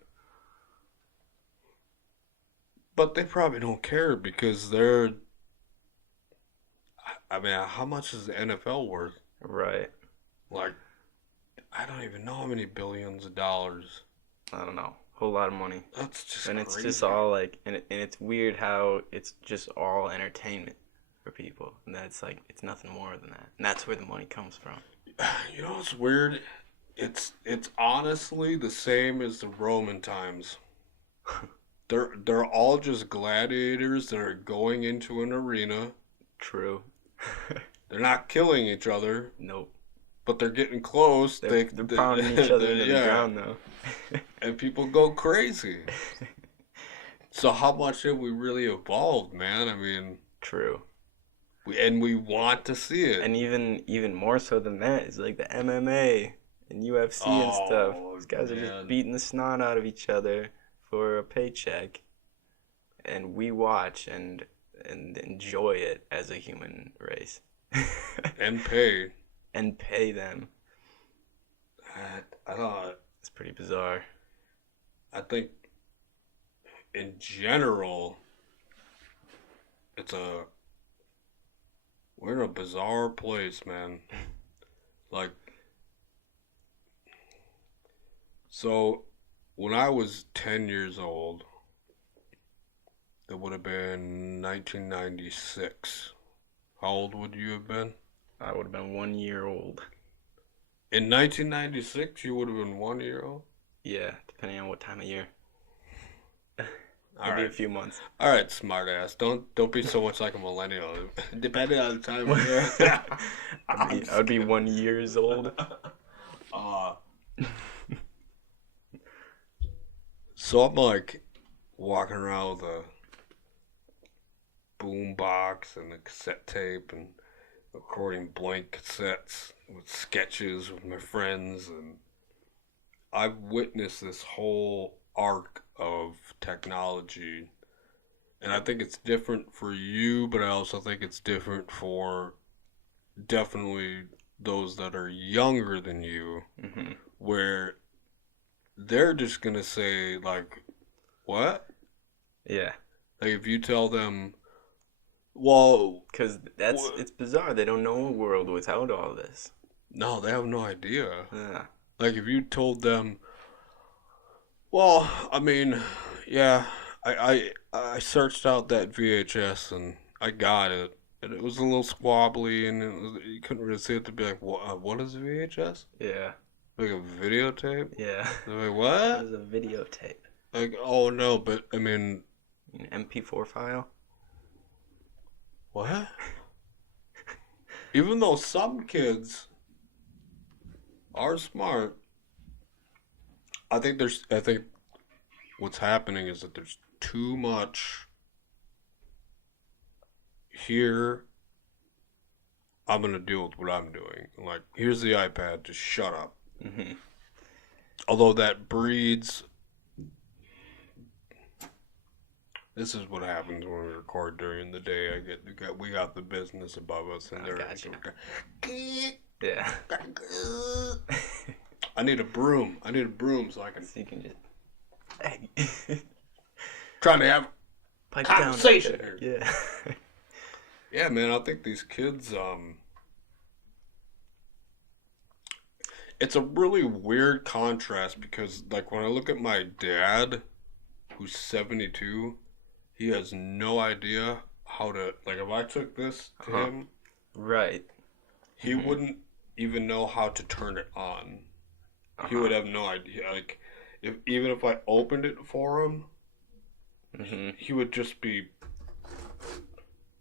But they probably don't care, because I mean, how much is the NFL worth? Right. Like, I don't even know how many billions of dollars. I don't know. Whole lot of money. That's just And it's crazy. just all like, and it's weird how it's just all entertainment for people, and that's like it's nothing more than that, and that's where the money comes from. You know what's weird? It's honestly the same as the Roman times. They're all just gladiators that are going into an arena. True. They're not killing each other, Nope. but they're getting close. They're pounding each other into the yeah, ground though. and people go crazy. So how much have we really evolved, man? I mean, True. we want to see it. And even more so than that is like the MMA and UFC and stuff. Oh, These guys are just man. beating the snot out of each other for a paycheck, and we watch and enjoy it as a human race. And pay. And pay them. I don't. It's pretty bizarre. I think in general, it's a we're in a bizarre place, man. Like, so when I was 10 years old, it would have been 1996. How old would you have been? I would have been 1 year old. In 1996, you would have been 1 year old? Yeah, depending on what time of year. All Maybe right. a few months. All right, smartass. Don't be so much like a millennial. Depending on the time of year. I'd be 1 years old. Uh, so I'm like walking around with a boom box and a cassette tape and recording blank cassettes with sketches with my friends, and I've witnessed this whole arc of technology, and I think it's different for you, but I also think it's different for definitely those that are younger than you, Hmm. where they're just gonna say like, "What?" Yeah, Like if you tell them, "Well, because wh- it's bizarre. They don't know a world without all this. no, they have no idea." Yeah. Like if you told them, "Well, I mean, yeah, I searched out that VHS and I got it." And it was a little squabbly, and you couldn't really see it to be like, what is a VHS? Yeah. Like a videotape? Yeah. They're like, It what? was a videotape. Like, oh no, but I mean, An MP4 file. what? Even though some kids are smart, I think what's happening is that there's too much here. I'm gonna deal with what I'm doing. Like, here's the iPad, just shut up. Hmm. Although that breeds. This is what happens when we record during the day. We got the business above us, and I they're gotcha. like, Yeah. I need a broom. I need a broom so I can So you can just trying to have pipe conversation down. here. Yeah. Yeah, man. I think these kids. It's a really weird contrast because, like, when I look at my dad, who's 72, he has no idea how to. Like, if I took this to Uh-huh. him, Right. he wouldn't even know how to turn it on. He would have no idea. Like, even if I opened it for him, Hmm. he would just be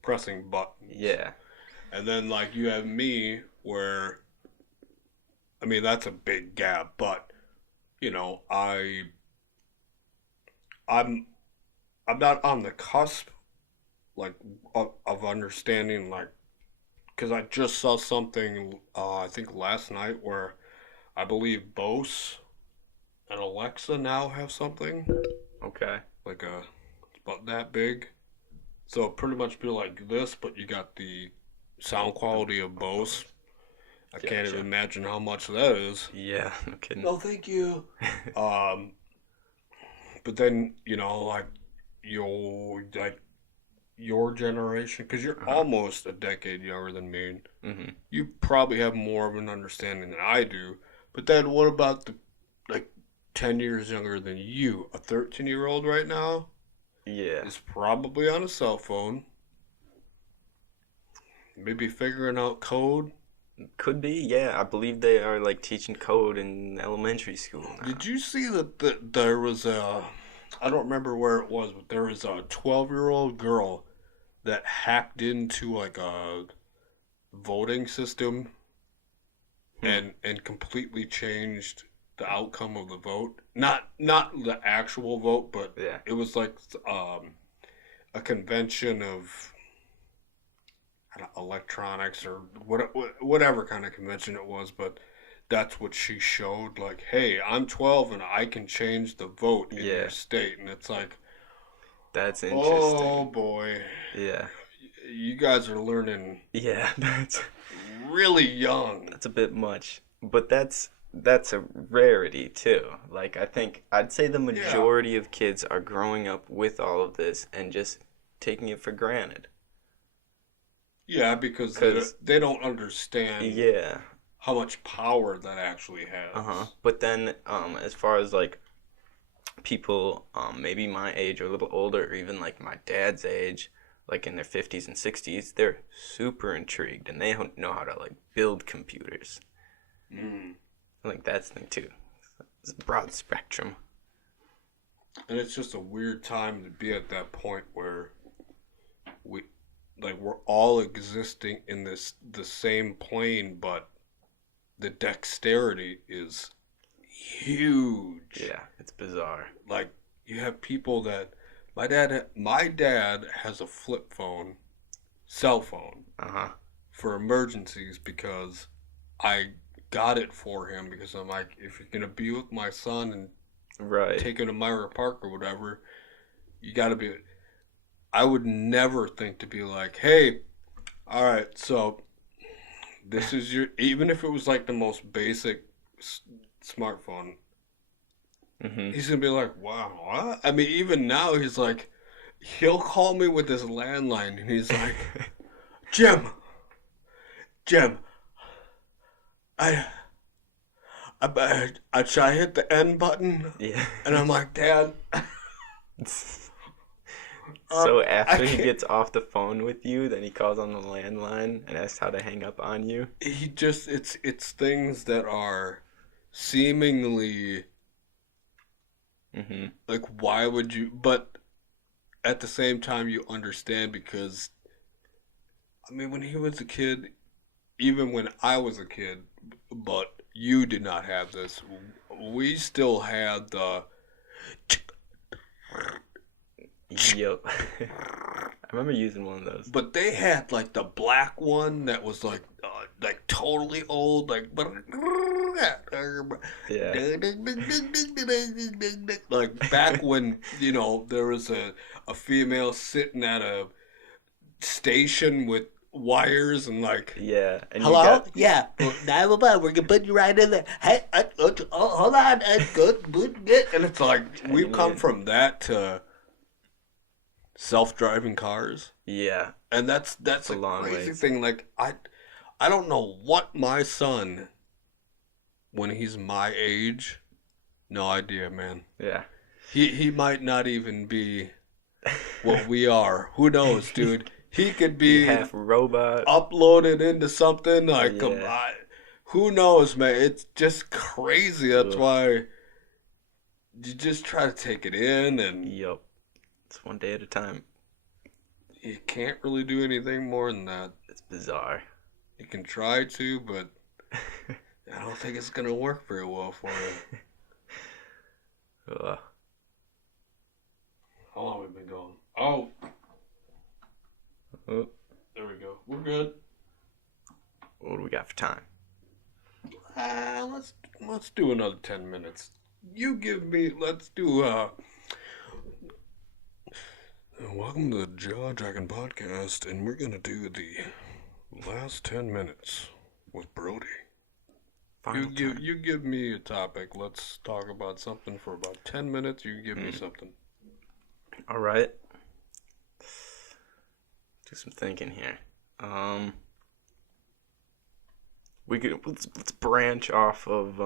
pressing buttons. Yeah. And then like you have me where I mean that's a big gap, but you know, I'm I'm not on the cusp like of understanding like cuz I just saw something I think last night where I believe Bose and Alexa now have something Okay. like a it's about that big. So it'd pretty much be like this, but you got the sound quality of Bose. I can't even Gotcha. imagine how much that is. Yeah. No kidding. No, thank you. Um, but then you know, like your generation, because you're Uh-huh. almost a decade younger than me. Hmm. You probably have more of an understanding than I do. But then, what about the like 10 years younger than you? A 13-year-old right now Yeah. is probably on a cell phone, maybe figuring out code. Could be. Yeah. I believe they are like teaching code in elementary school now. Did you see that there was a, I don't remember where it was, but there was a 12-year-old girl that hacked into like a voting system Hmm. and completely changed the outcome of the vote. Not the actual vote, but Yeah. it was like a convention of I don't know, electronics or whatever kind of convention it was, but that's what she showed. Like, hey, I'm 12 and I can change the vote in Yeah. your state, and it's like, That's oh interesting. boy, Yeah. you guys are learning Yeah. really young. That's a bit much. But that's a rarity too. Like I think I'd say the Yeah, majority of kids are growing up with all of this and just taking it for granted. yeah, because Cause they don't understand yeah, how much power that actually uh-huh. has. But then as far as like people maybe my age or a little older or even like my dad's age, like in their 50s and 60s, they're super intrigued and they don't know how to like build computers. Mm. I think that's the thing too. It's a broad spectrum. And it's just a weird time to be at that point where we we're all existing in the same plane, but the dexterity is huge. Yeah, it's bizarre. Like you have people that my dad has a flip phone, cell phone Uh-huh. for emergencies because I got it for him because I'm like, if you're gonna be with my son and Right. take him to Myra Park or whatever, you gotta be. I would never think to be like, hey, all right, so this is your. Even if it was like the most basic smartphone, Mm-hmm. he's gonna be like, wow, what? I mean, even now he's like, he'll call me with his landline and he's like, Jim, Jim, I, should I hit the end button? Yeah. And I'm like, Dad. So after he gets off the phone with you, then he calls on the landline and asks how to hang up on you. He just it's things that are seemingly Mm-hmm. like, why would you? But at the same time, you understand because I mean, when he was a kid, even when I was a kid, but you did not have this. We still had the. Yep. I remember using one of those. But they had like the black one that was like totally old, like Yeah. like back when there was a female sitting at a station with wires and like. Yeah. And you Hello? got Yeah. 911, we're gonna put you right in there. Hey, hold on. Good. And it's like, we've come from that to self-driving cars. Yeah. And that's a a long crazy ways. thing. Like, I don't know what my son, when he's my age, no idea, man. Yeah. He might not even be what we are. Who knows, dude? He could be half robot. uploaded into something like Yeah. who knows, man. It's just crazy. That's Ugh. why you just try to take it in, and Yup. It's one day at a time. you can't really do anything more than that. It's bizarre. You can try to, but I don't think it's gonna work very well for you. Ugh. How long have we been going? Oh, Oh, there we go. We're good. what do we got for time? Let's do another 10 minutes. You give me. Let's do. Welcome to the JawJackin'Podcast, and we're gonna do the last 10 minutes with Brody. Final time. You give me a topic. Let's talk about something for about 10 minutes. You give me something. All right. Do some thinking here. Let's branch off of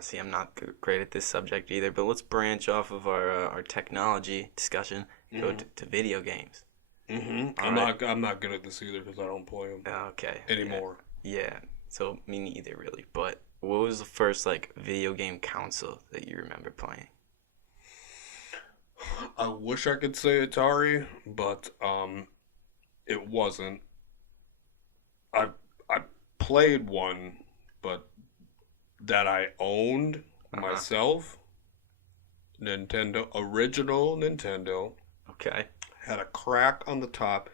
see, I'm not great at this subject either, but let's branch off of our technology discussion. Go to video games. Mm-hmm. I'm not good at this either because I don't play them Okay. anymore. Yeah. So me neither really. But what was the first like video game console that you remember playing? I wish I could say Atari, but it wasn't. I played one, but that I owned myself. Original Nintendo. Okay. Had a crack on the top.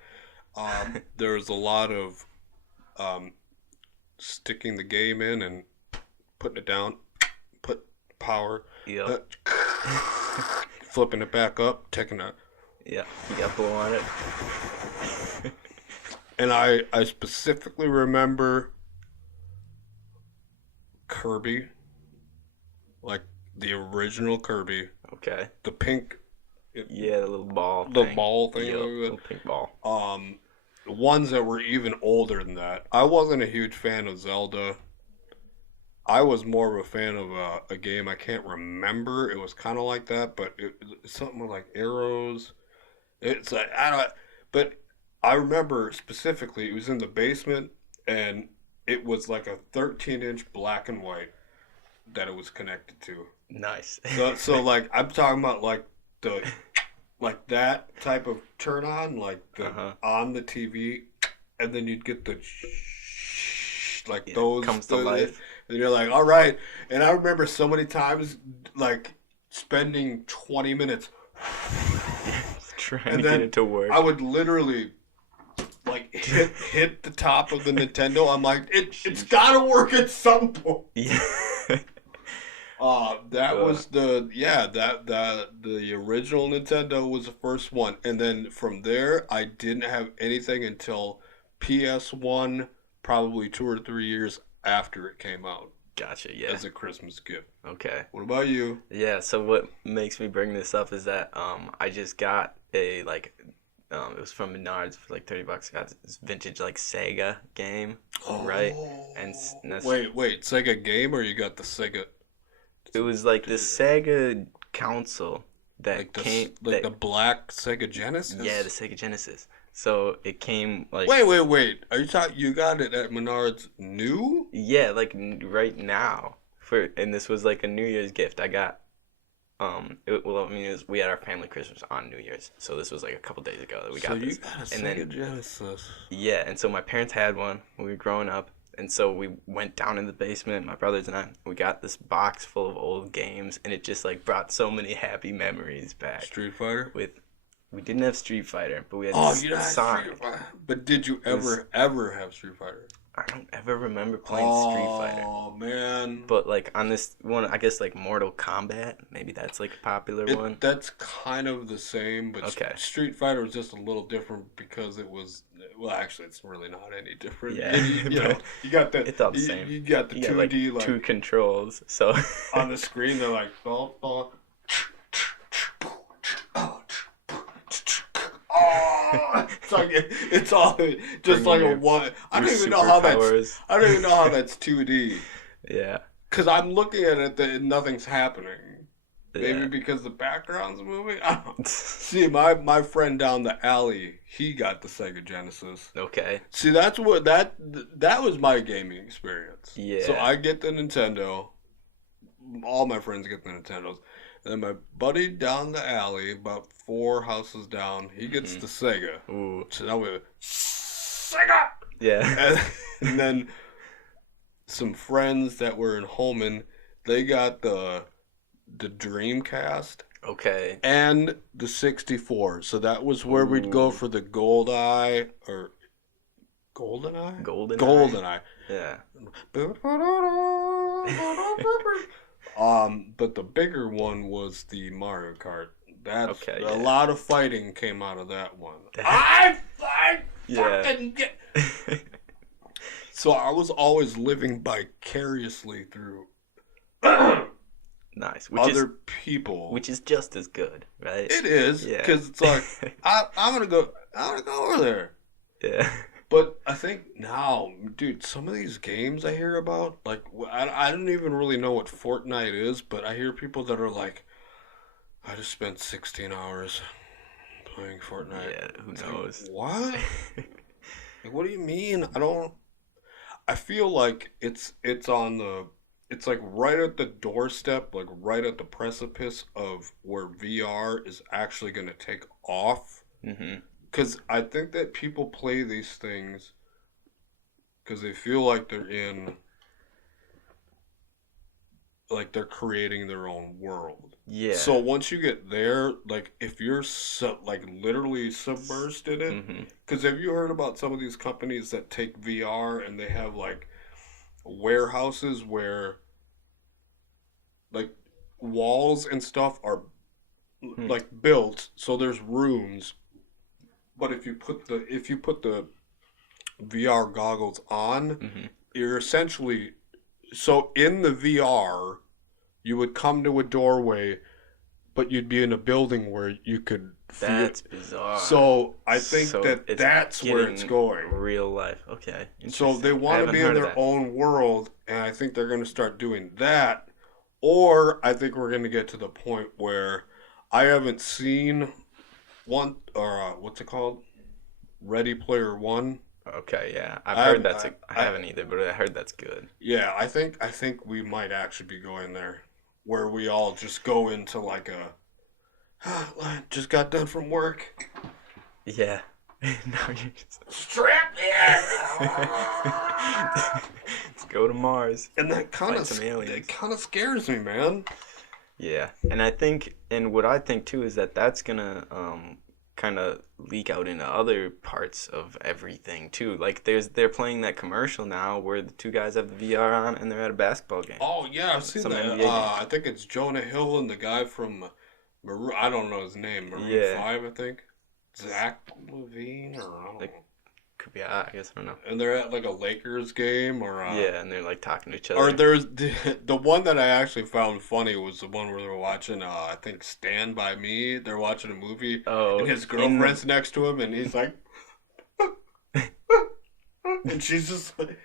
There was a lot of sticking the game in and putting it down, put power, Yep. flipping it back up, taking it. Yeah. You got blow on it. And I specifically remember Kirby, like the original Kirby, Okay. the pink, Yeah, the little ball the thing. ball thing. Yep, little pink ball. The ones that were even older than that. I wasn't a huge fan of Zelda. I was more of a fan of a game I can't remember. It was kind of like that, but it's something with like arrows. It's like I don't. But I remember specifically it was in the basement, and it was like a 13-inch black and white. that it was connected to. Nice. So like I'm talking about like the like that type of turn on, like the on the TV, and then you'd get the like those comes to life. and you're like, all right. And I remember so many times like spending 20 minutes trying to get it to work. I would literally like hit the top of the Nintendo. I'm like, it's gotta work at some point. Yeah. That was the original Nintendo was the first one, and then from there I didn't have anything until PS1, probably 2 or 3 years after it came out. Gotcha. Yeah. As a Christmas gift. Okay. What about you? Yeah. So what makes me bring this up is that I just got a it was from Menards for like $30. Got this vintage like Sega game, right? And that's, wait, Sega game or you got the Sega? It was like the Sega console that like came the black Sega Genesis. Yeah, the Sega Genesis. So it came like. Wait! Are you talking? You got it at Menards new? Yeah, like right now. And this was like a New Year's gift. I got. We had our family Christmas on New Year's, so this was like a couple days ago that we got this. So you got a Sega Genesis. Yeah, and so my parents had one when we were growing up, and so we went down in the basement, my brothers and I. We got this box full of old games, and it just like brought so many happy memories back. Street Fighter. We didn't have Street Fighter, but we had Street Fighter. But did you ever have Street Fighter? I don't ever remember playing Street Fighter. Oh, man. But, like, on this one, I guess, like, Mortal Kombat, maybe that's, like, a popular one. That's kind of the same, but Street Fighter was just a little different because it was, well, actually, it's really not any different. Yeah. You got the, it's all the same. You got the 2D, like, two controls, so. On the screen, they're like, it's all just like a one. I don't even know how that's 2D. Yeah. Because I'm looking at it and nothing's happening. Maybe because the background's moving. I don't. See, my friend down the alley, he got the Sega Genesis. Okay. See, that's what that was my gaming experience. Yeah. So I get the Nintendo. All my friends get the Nintendos. And then my buddy down the alley, about 4 houses down, he gets the Sega. Ooh. So now we're Sega! Yeah. And then some friends that were in Holman, they got the Dreamcast. Okay. And the 64. So that was where we'd go for the GoldenEye or GoldenEye? GoldenEye. Yeah. But the bigger one was the Mario Kart. That's okay, a lot of fighting came out of that one. So I was always living vicariously through nice. other people, which is just as good, right? It is, because it's like I'm gonna go over there. Yeah. But I think now, dude, some of these games I hear about, like, I don't even really know what Fortnite is, but I hear people that are like, I just spent 16 hours playing Fortnite. Yeah, who knows? Like, what? Like, what do you mean? I feel like it's like right at the doorstep, like right at the precipice of where VR is actually going to take off. Mm-hmm. Because I think that people play these things because they feel like they're creating their own world. Yeah. So once you get there, like if you're literally submersed in it, because have you heard about some of these companies that take VR and they have like warehouses where like walls and stuff are like built, so there's rooms. But if you put the VR goggles on, you're essentially so in the VR, you would come to a doorway, but you'd be in a building where you could. That's bizarre. So I think that's where it's going. Real life, okay. So they want to be in their own world, and I think they're going to start doing that. Or I think we're going to get to the point where I haven't seen one, or what's it called? Ready Player One. Okay, yeah. I've heard I haven't either, but I heard that's good. Yeah, I think we might actually be going there, where we all just go into like a just got done from work. Yeah. No, you just... Strap in. Let's go to Mars. And that kind of scares me, man. Yeah, and I think, and what I think too is that that's gonna kind of leak out into other parts of everything too. Like they're playing that commercial now where the two guys have the VR on and they're at a basketball game. Oh yeah, I've seen that. I think it's Jonah Hill and the guy from I don't know his name. Maroon 5, I think. Zach Levine or like, could be, I guess I don't know. And they're at like a Lakers game or yeah, and they're like talking to each other. Or there's the one that I actually found funny was the one where they're watching I think Stand By Me. They're watching a movie and his girlfriend's next to him and he's like and she's just like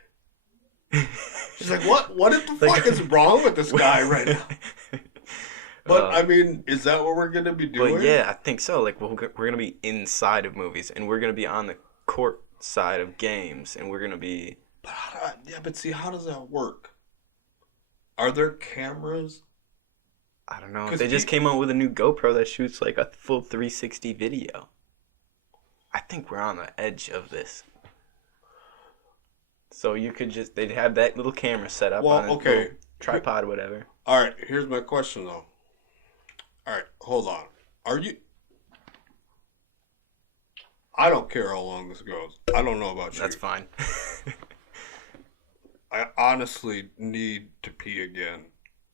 she's like what the fuck is wrong with this guy right now? But I mean, is that what we're gonna be doing? But yeah, I think so. Like, we're gonna be inside of movies, and we're gonna be on the court side of games, and we're gonna be. But see, how does that work? Are there cameras? I don't know. They just came out with a new GoPro that shoots like a full 360 video. I think we're on the edge of this. So you could they'd have that little camera set up on a tripod, whatever. All right, here's my question though. All right, hold on. I don't care how long this goes. I don't know about you. That's fine. I honestly need to pee again.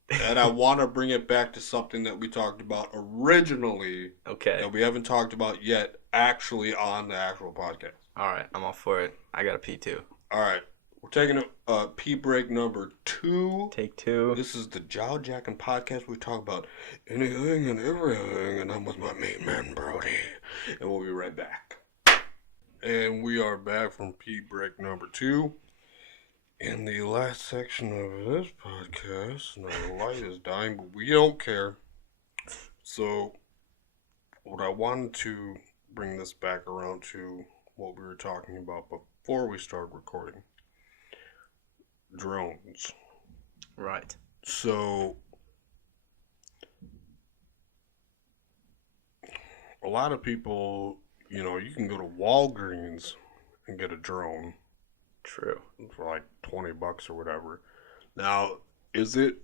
And I want to bring it back to something that we talked about originally. Okay. That we haven't talked about yet, actually on the actual podcast. All right, I'm all for it. I got to pee too. All right. We're taking a pee break number 2. Take 2. This is the JawJackin'Podcast. We talk about anything and everything. And I'm with my main man, Brody. And we'll be right back. And we are back from pee break number 2. In the last section of this podcast, the light is dying, but we don't care. So, what I wanted to bring this back around to what we were talking about before we started recording. Drones. Right. So, a lot of people, you can go to Walgreens and get a drone. True. For like $20 or whatever. Now, is it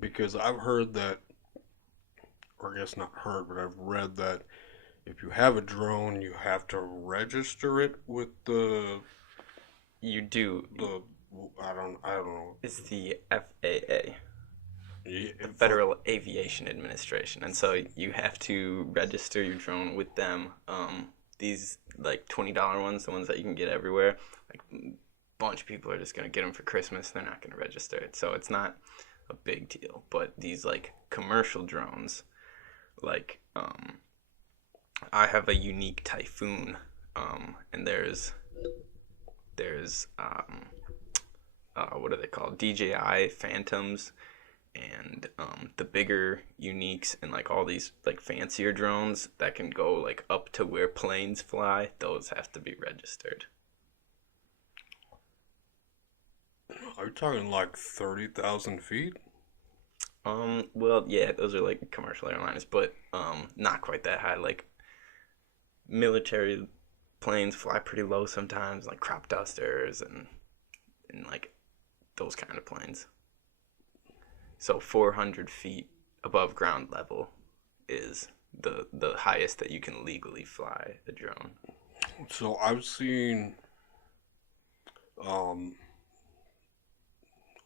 because I've heard that, or I guess not heard, but I've read that if you have a drone, you have to register it with the. You do. I don't know. It's the FAA. Yeah, the Federal Aviation Administration, and so you have to register your drone with them. These like $20 ones, the ones that you can get everywhere, like. Bunch of people are just going to get them for Christmas. They're not going to register it. So it's not a big deal. But these like commercial drones, like I have a unique Typhoon, and there's what are they called? DJI Phantoms, and the bigger uniques and like all these like fancier drones that can go like up to where planes fly. Those have to be registered. Are you talking like 30,000 feet? Well, yeah, those are like commercial airliners, but not quite that high. Like military planes fly pretty low sometimes, like crop dusters and like those kind of planes. So 400 feet above ground level is the highest that you can legally fly a drone. So I've seen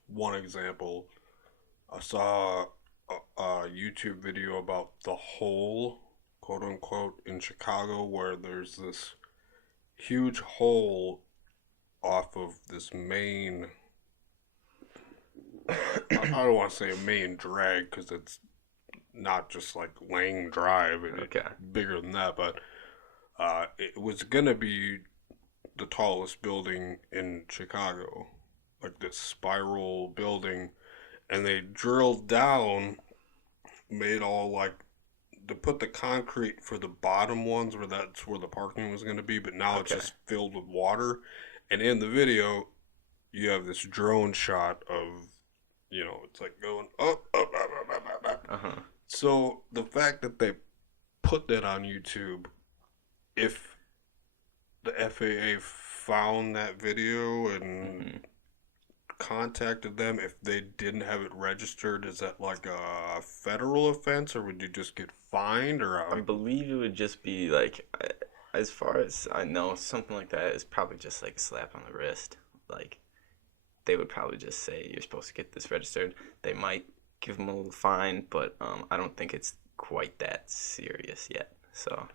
one example. I saw a YouTube video about the hole, quote unquote, in Chicago, where there's this huge hole off of this main. I don't want to say a main drag because it's not just like Lang Drive. Okay. It's bigger than that, but it was gonna be the tallest building in Chicago. Like this spiral building, and they drilled down, made all like to put the concrete for the bottom ones where that's where the parking was going to be, but now it's just filled with water, And in the video, you have this drone shot of, it's like going up. Uh-huh. So the fact that they put that on YouTube, if the FAA found that video and contacted them, if they didn't have it registered, is that like a federal offense, or would you just get fined, or I believe it would just be like, as far as I know, something like that is probably just like a slap on the wrist. Like, they would probably just say, you're supposed to get this registered. They might give them a little fine, but I don't think it's quite that serious yet. So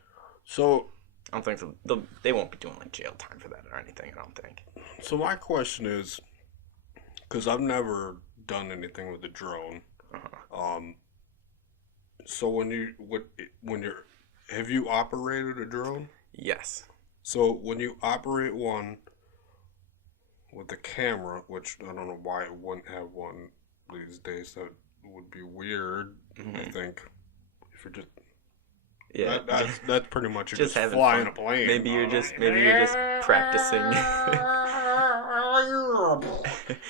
I don't think they won't be doing like jail time for that or anything, I don't think. So my question is, because I've never done anything with a drone. Uh-huh. So when you're, have you operated a drone? Yes. So when you operate one with a camera, which I don't know why it wouldn't have one these days, that would be weird. I think if you're just that's pretty much just flying a plane. Maybe you're just practicing.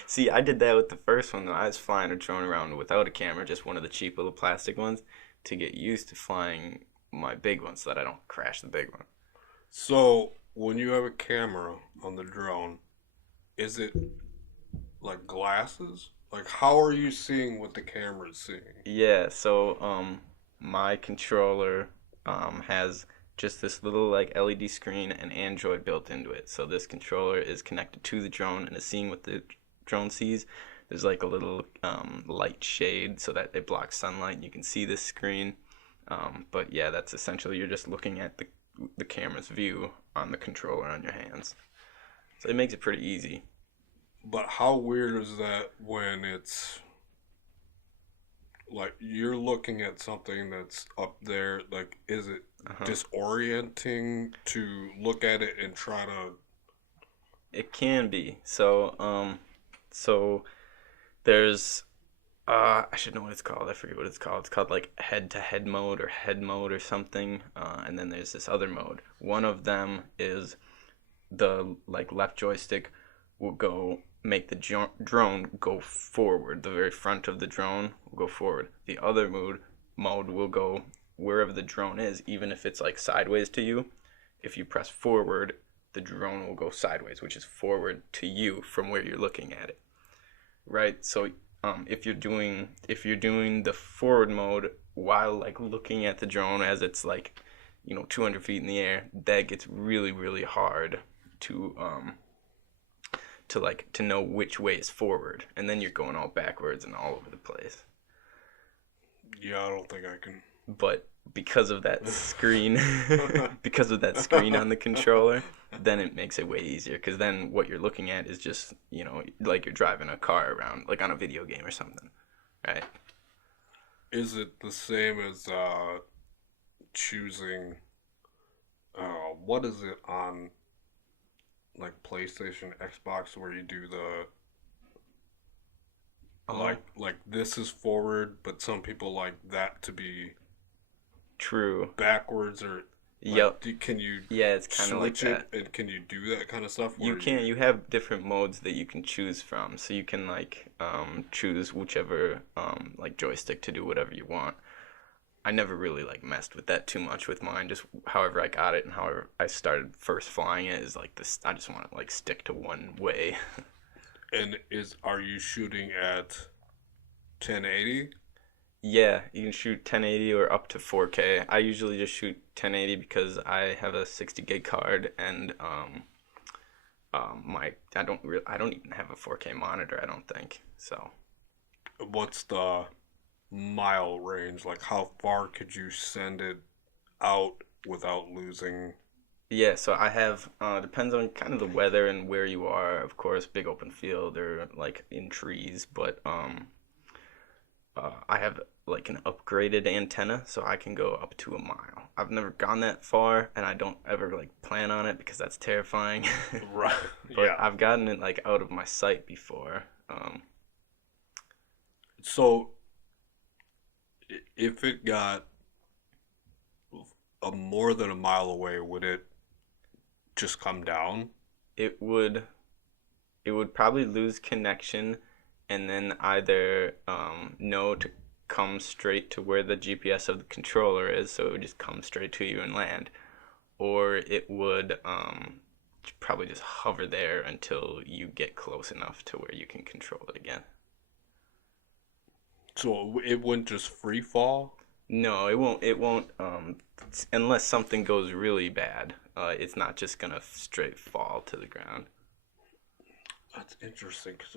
See, I did that with the first one though. I was flying a drone around without a camera, just one of the cheap little plastic ones, to get used to flying my big one so that I don't crash the big one. So when you have a camera on the drone, is it like glasses? Like, how are you seeing what the camera's seeing? Yeah, so my controller has just this little like LED screen and Android built into it. So this controller is connected to the drone and is seeing what the drone sees. There's like a little light shade so that it blocks sunlight and you can see this screen. But yeah, that's essentially, you're just looking at the camera's view on the controller on your hands. So it makes it pretty easy. But how weird is that when it's like you're looking at something that's up there? Like, is it disorienting to look at it and try to? It can be. So there's I should know what it's called. I forget what it's called. It's called like head-to-head mode or head mode or something. And then there's this other mode. One of them is the like left joystick will go make the drone go forward. The very front of the drone will go forward. The other mode will go wherever the drone is, even if it's like sideways to you. If you press forward, the drone will go sideways, which is forward to you from where you're looking at it. Right? So if you're doing the forward mode while like looking at the drone as it's like 200 feet in the air, that gets really, really hard to know which way is forward, and then you're going all backwards and all over the place. Yeah, I don't think I can. But because of that screen, on the controller, then it makes it way easier. Because then what you're looking at is just like you're driving a car around, like on a video game or something, right? Is it the same as choosing? What is it on? Like PlayStation, Xbox, where you do the like this is forward, but some people like that to be true backwards, or yep. Can you it's kind of like that. And can you do that kind of stuff? You can. You have different modes that you can choose from, so you can like choose whichever like joystick to do whatever you want. I never really like messed with that too much with mine. Just however I got it and however I started first flying it is like this. I just want to like stick to one way. And are you shooting at 1080? Yeah, you can shoot 1080 or up to 4K. I usually just shoot 1080 because I have a 60 gig card and I don't even have a 4K monitor. I don't think so. What's the mile range? Like, how far could you send it out without losing? Yeah, so I have depends on kind of the weather and where you are, of course, big open field or like in trees, but I have like an upgraded antenna, so I can go up to a mile. I've never gone that far, and I don't ever like plan on it because that's terrifying. Right. But yeah. I've gotten it like out of my sight before. So if it got more than a mile away, would it just come down? It would it would probably lose connection, and then either know to come straight to where the GPS of the controller is, so it would just come straight to you and land, or it would probably just hover there until you get close enough to where you can control it again. So it wouldn't just free fall? No, it won't. It won't. Unless something goes really bad, it's not just gonna straight fall to the ground. That's interesting, because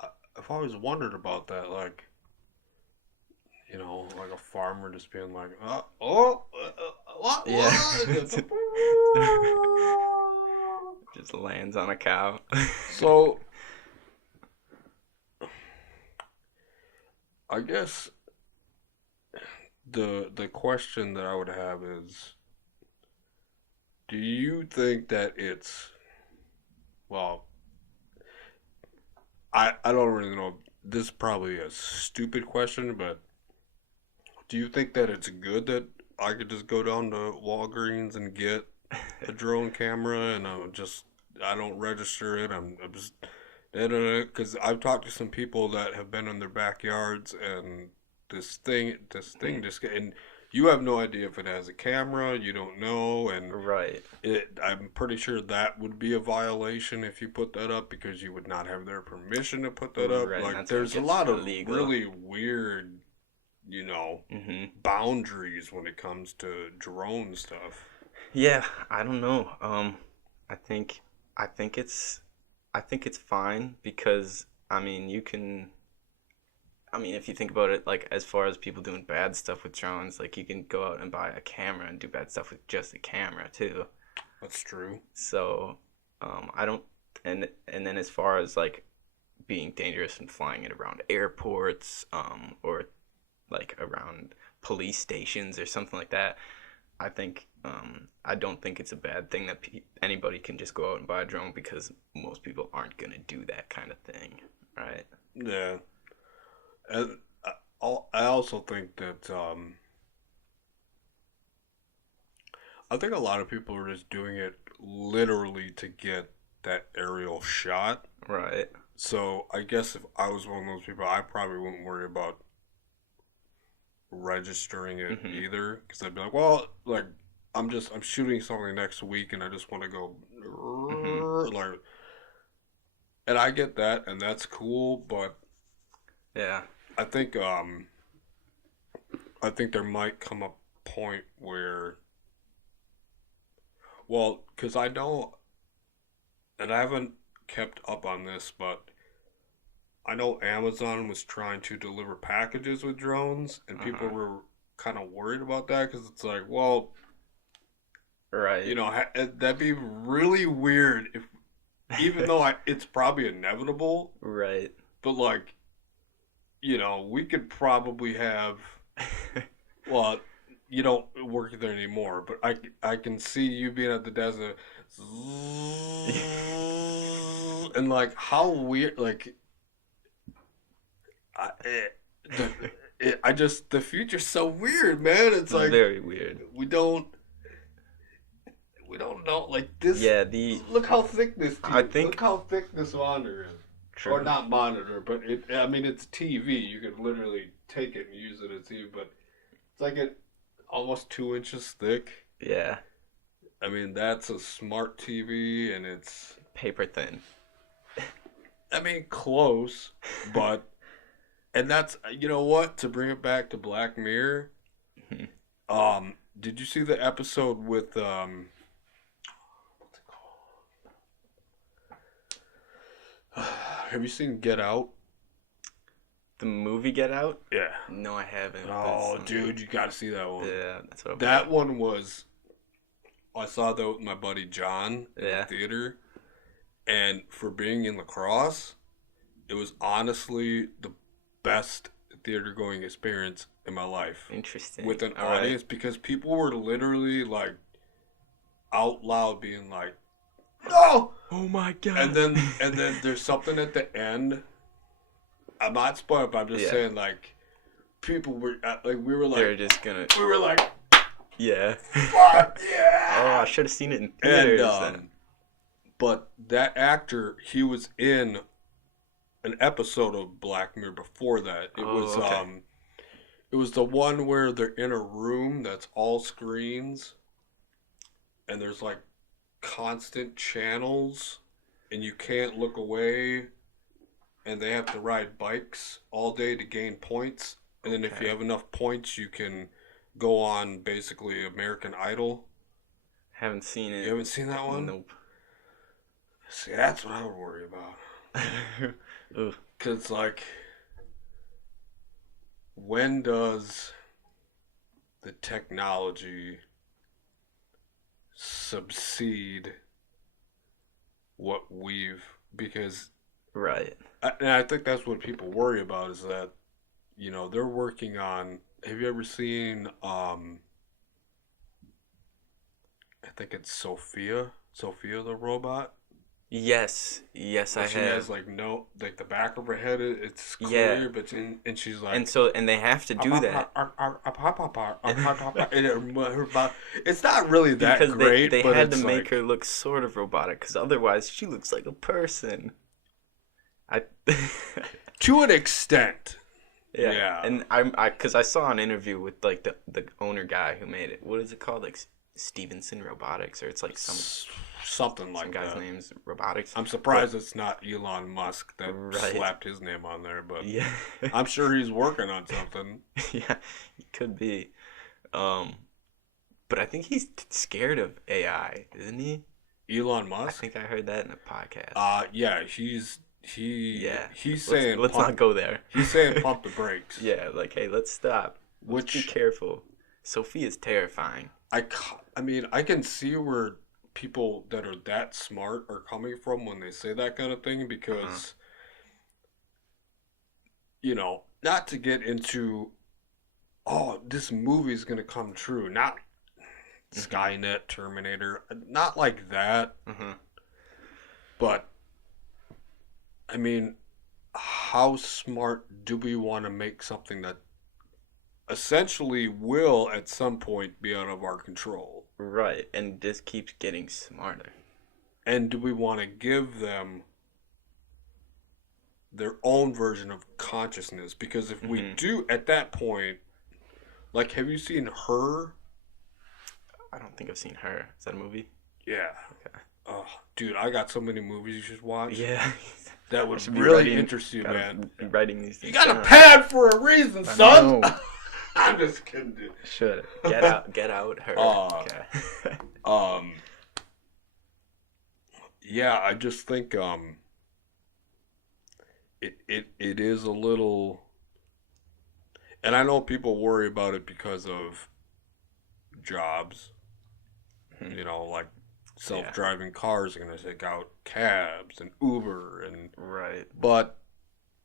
I've always wondered about that, like, you know, like a farmer just being like, what? Yeah. Just lands on a cow. So, I guess the question that I would have is, do you think that it's, well, I don't really know. This is probably a stupid question, but do you think that it's good that I could just go down to Walgreens and get a drone camera and I don't register it. I'm just, because I've talked to some people that have been in their backyards and this thing just, and you have no idea if it has a camera, you don't know, and Right. I'm pretty sure that would be a violation if you put that up, because you would not have their permission to put that up. Right, Like, that's when it there's a gets lot of illegal. really weird, boundaries when it comes to drone stuff. Yeah, I don't know. I think it's fine because if you think about it, like as far as people doing bad stuff with drones, like you can go out and buy a camera and do bad stuff with just a camera too. That's true. So, I don't, and then as far as like being dangerous and flying it around airports, or like around police stations or something like that, I don't think it's a bad thing that anybody can just go out and buy a drone, because most people aren't gonna do that kind of thing, right? Yeah. And I also think that I think a lot of people are just doing it literally to get that aerial shot. Right. So I guess if I was one of those people, I probably wouldn't worry about registering it either, because I'd be like, well, like I'm shooting something next week and I just want to go like, and I get that, and that's cool, but yeah, I think there might come a point where, well, because I know, and I haven't kept up on this, but I know Amazon was trying to deliver packages with drones, and people were kind of worried about that, because it's like, well, right, that'd be really weird if, even though it's probably inevitable, right, but like, we could probably have, well, you don't work there anymore, but I can see you being at the desert, and like how weird, like, the future's so weird, man. It's like very weird. We don't know, like this. Yeah, look how thick this. Look how thick this monitor is. True. Or not monitor, but it's TV. You could literally take it and use it as TV, but it's like almost 2 inches thick. Yeah. I mean, that's a smart TV, and it's paper thin. Close, but, and that's, what, to bring it back to Black Mirror, did you see the episode with, what's it called? Have you seen Get Out? The movie Get Out? Yeah. No, I haven't. Oh, dude, you gotta see that one. Yeah, that's what that one was, I saw that with my buddy John in the theater, and for being in lacrosse, it was honestly the best theater going experience in my life. Interesting. With an audience, because people were literally like out loud being like, "No! Oh my god!" And then there's something at the end. I'm not spoiling, but I'm just saying, like, people were like, we were like, yeah. Fuck yeah! Oh, I should have seen it in theaters then. But that actor, he was in an episode of Black Mirror before that. Okay. It was the one where they're in a room that's all screens and there's like constant channels and you can't look away and they have to ride bikes all day to gain points. And then if you have enough points, you can go on basically American Idol. Haven't seen it. You haven't seen that one? Nope. See, that's what I would worry about. Because, like, when does the technology subsede what we've... Because... Right. And I think that's what people worry about is that, you know, they're working on... Have you ever seen, I think it's Sophia the robot? Yes, I She have. has like the back of her head, it's clear, but and she's like, and they have to do that it's not really that because great, they but had to it's make like, her look sort of robotic, because otherwise she looks like a person. to an extent. Yeah. And because I saw an interview with like the owner guy who made it. What is it called? Like Stevenson Robotics, or it's like something like some guy's that. name's Robotics. I'm surprised it's not Elon Musk that slapped his name on there, but yeah, I'm sure he's working on something. Yeah, he could be. But I think he's scared of AI, isn't he? Elon Musk? I think I heard that in a podcast. Yeah, he's saying let's not go there. He's saying pump the brakes. Yeah, like, hey, let's stop. Let's be careful. Sophia's terrifying. I mean, I can see where people that are that smart are coming from when they say that kind of thing because, you know, not to get into, oh, this movie's going to come true. Not Skynet, Terminator, not like that. But, I mean, how smart do we want to make something that essentially will at some point be out of our control? Right, and this keeps getting smarter. And do we want to give them their own version of consciousness? Because if we do, at that point, like, have you seen Her? I don't think I've seen Her. Is that a movie? Yeah. Okay. Oh, dude, I got so many movies you should watch. Yeah. That would really interest you, man. Writing these things you got a pad for a reason, son. I'm just kidding, dude. Should get out Her. Okay. Yeah, I just think it is a little, and I know people worry about it because of jobs. You know, like self-driving cars are going to take out cabs and Uber and right. But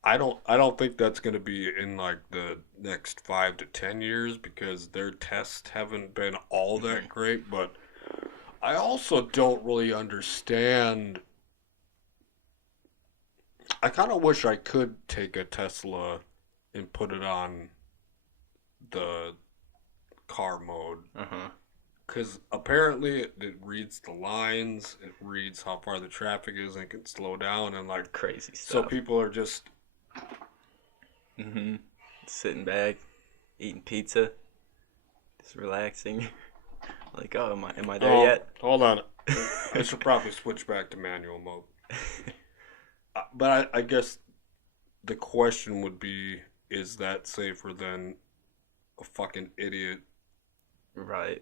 I don't think that's going to be in like the next 5 to 10 years because their tests haven't been all that great. But I also don't really understand. I kind of wish I could take a Tesla and put it on the car mode. Because apparently it reads the lines, it reads how far the traffic is, and it can slow down and like crazy stuff. So people are just sitting back, eating pizza, just relaxing. Like, oh, am I there yet? Hold on, I should probably switch back to manual mode. But I guess the question would be: is that safer than a fucking idiot? Right.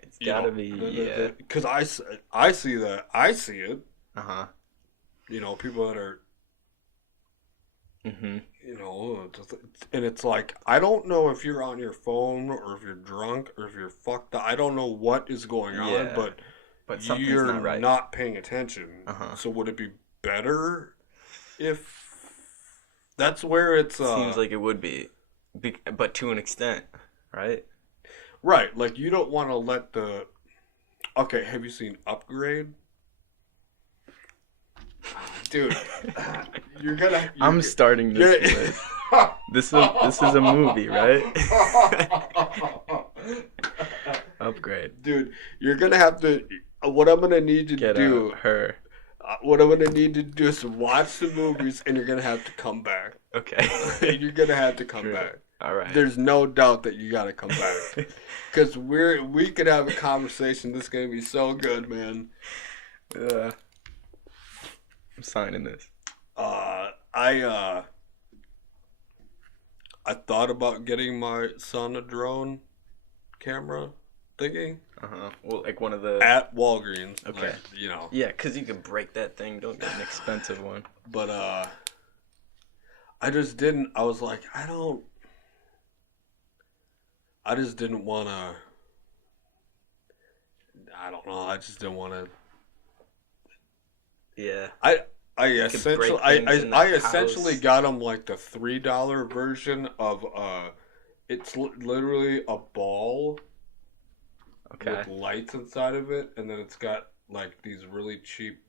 It's gotta be, yeah. Because I see that. I see it. You know, people that are, you know, and it's like, I don't know if you're on your phone or if you're drunk or if you're fucked up. I don't know what is going on, but you're not paying attention. So would it be better if that's where it's... Seems like it would be, but to an extent, right? Right, like you don't want to let the... Okay, have you seen Upgrade? Dude, I'm starting this list. This is a movie, right? Upgrade. Dude, you're gonna have to. What I'm gonna need you to do. Her. What I'm gonna need you to do is watch the movies, and you're gonna have to come back. Okay. You're gonna have to come True. back. All right. There's no doubt that you gotta come back, because we could have a conversation. This is gonna be so good, man. I'm signing this. I thought about getting my son a drone camera thingy. Well, like one of the At Walgreens. Okay. Like, you know. Yeah, because you could break that thing. Don't get an expensive one. But I just didn't. I was like, I just didn't want to. I don't know. I just didn't want to. Yeah. I essentially got him like the $3 version of it's literally a ball. Okay. With lights inside of it, and then it's got like these really cheap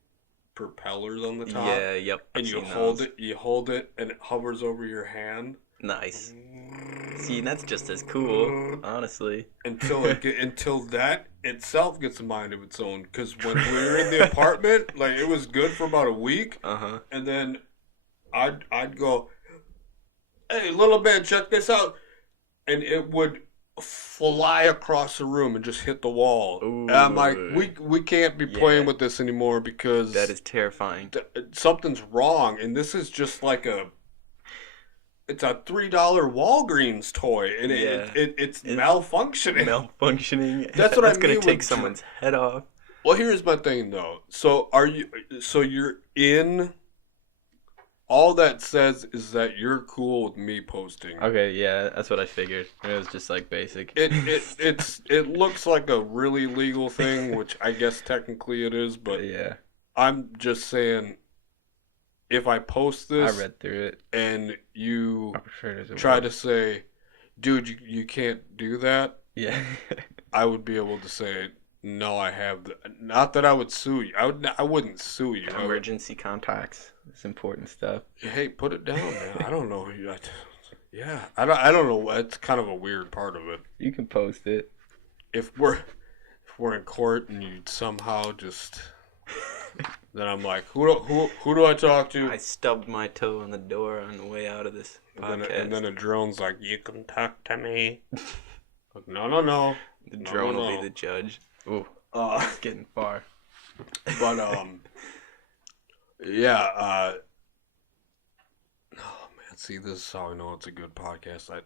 propellers on the top. Yeah, yep. And you hold it, and it hovers over your hand. Nice. See, that's just as cool, honestly. Until that itself gets a mind of its own. Because when we were in the apartment, like it was good for about a week, and then I'd go, "Hey, little man, check this out," and it would fly across the room and just hit the wall. Ooh. And I'm like, we can't be playing with this anymore because that is terrifying. Something's wrong, and this is just like it's a $3 Walgreens toy, and it's malfunctioning. Malfunctioning. That's what I mean. That's gonna take someone's head off. Well, here's my thing though. So you're in. All that says is that you're cool with me posting. Okay, yeah, that's what I figured. It was just like basic. It looks like a really legal thing, which I guess technically it is, but yeah, I'm just saying, if I post this, I read through it, and you try to say, "Dude, you can't do that," yeah, I would be able to say, "No, I have." Not that I would sue you. I wouldn't sue you. Emergency contacts. It's important stuff. Hey, put it down, man. I don't know. Yeah, I don't know. It's kind of a weird part of it. You can post it. If we're in court and you somehow just, then I'm like, who do I talk to? I stubbed my toe on the door on the way out of this podcast. And then a drone's like, you can talk to me. Like, no. The drone will be the judge. Ooh, it's getting far. But yeah. Oh man, see, this is how I know it's a good podcast. I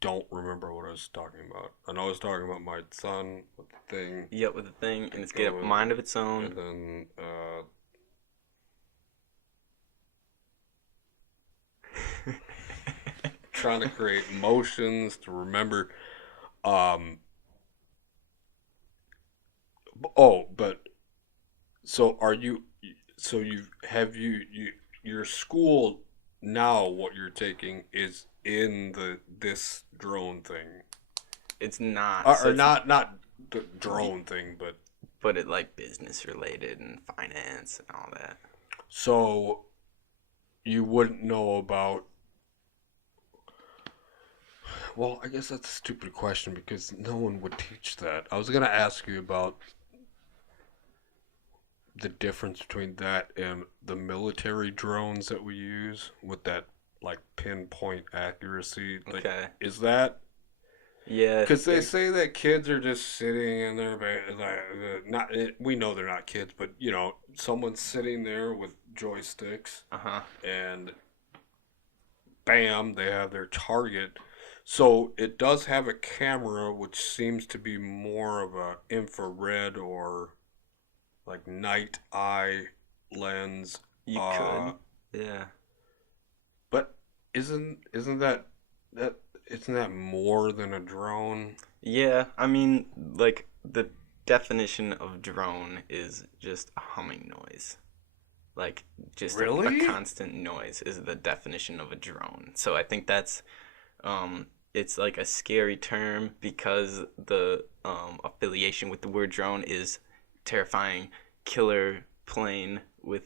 don't remember what I was talking about. I know I was talking about my son with the thing. Yep, with the thing, and it's getting a mind of its own. And then trying to create emotions to remember. But so are you? So your school now? What you're taking is in this drone thing. It's not, not the drone thing, but it like business related and finance and all that. So you wouldn't know about. Well, I guess that's a stupid question because no one would teach that. I was gonna ask you about the difference between that and the military drones that we use with that like pinpoint accuracy. Like, okay. Is that? Yeah. Because they say that kids are just sitting in there, we know they're not kids, but you know, someone's sitting there with joysticks, and bam, they have their target. So it does have a camera, which seems to be more of a infrared or like night eye lens. You could, yeah. But isn't that more than a drone? Yeah, I mean, like the definition of drone is just a humming noise. Like just really? a constant noise is the definition of a drone. So I think that's it's like a scary term because the affiliation with the word drone is terrifying killer plane with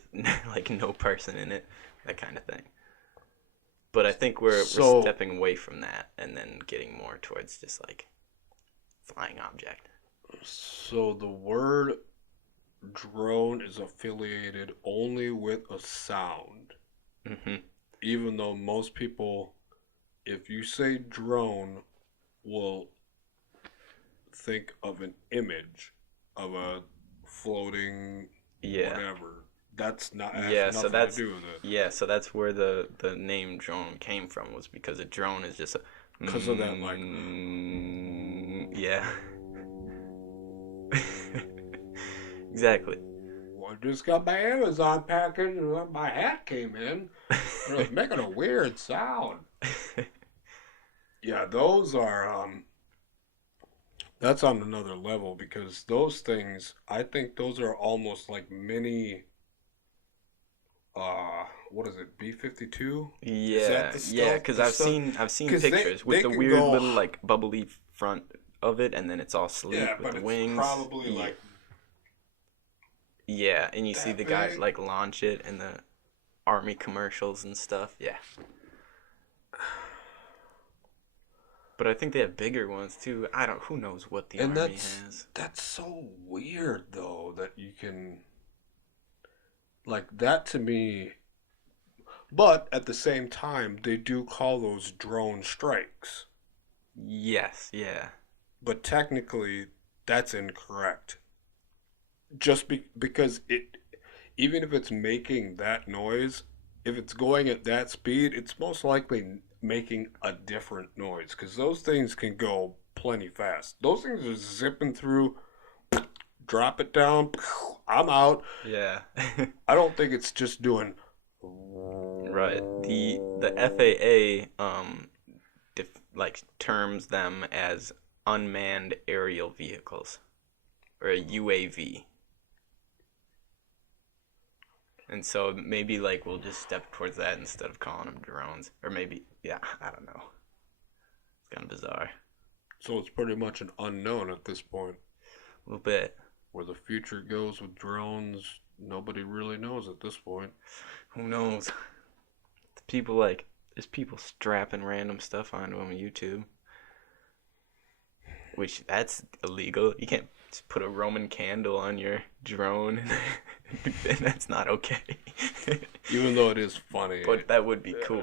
like no person in it, that kind of thing. But I think we're stepping away from that and then getting more towards just like flying object. So the word drone is affiliated only with a sound. Mm-hmm. Even though most people, if you say drone, will think of an image of a floating Yeah. whatever. That's not has Yeah, so nothing to that's do with it. yeah, so that's where the name drone came from, was because a drone is just a Because of that, like, yeah. Exactly. I just got my Amazon package and my hat came in. And it was making a weird sound. Yeah, those are that's on another level because those things, I think those are almost like mini what is it, B-52? Is that Yeah, the yeah, stealth because the stuff? I've seen Because pictures with they the can weird go, little like bubbly front of it, and then it's all yeah, sleek with but the it's wings. probably Yeah, like yeah, and you see that the guys big. like launch it in the army commercials and stuff. Yeah, but I think they have bigger ones too. I don't. Who knows what the And army that's has? that's so weird though that you can like that to me. But at the same time, they do call those drone strikes. Yes, yeah, But technically, that's incorrect. Because it, even if it's making that noise, if it's going at that speed, it's most likely making a different noise. Because those things can go plenty fast. Those things are zipping through, drop it down, I'm out. yeah. I don't think it's just doing. Right. The FAA like terms them as unmanned aerial vehicles, or a UAV. And so maybe like we'll just step towards that instead of calling them drones, or maybe yeah, I don't know. It's kind of bizarre. So it's pretty much an unknown at this point. A little bit. Where the future goes with drones, nobody really knows at this point. Who knows? People like there's people strapping random stuff onto them on YouTube, which that's illegal. You can't just put a Roman candle on your drone, and that's not okay. Even though it is funny. But that would be cool.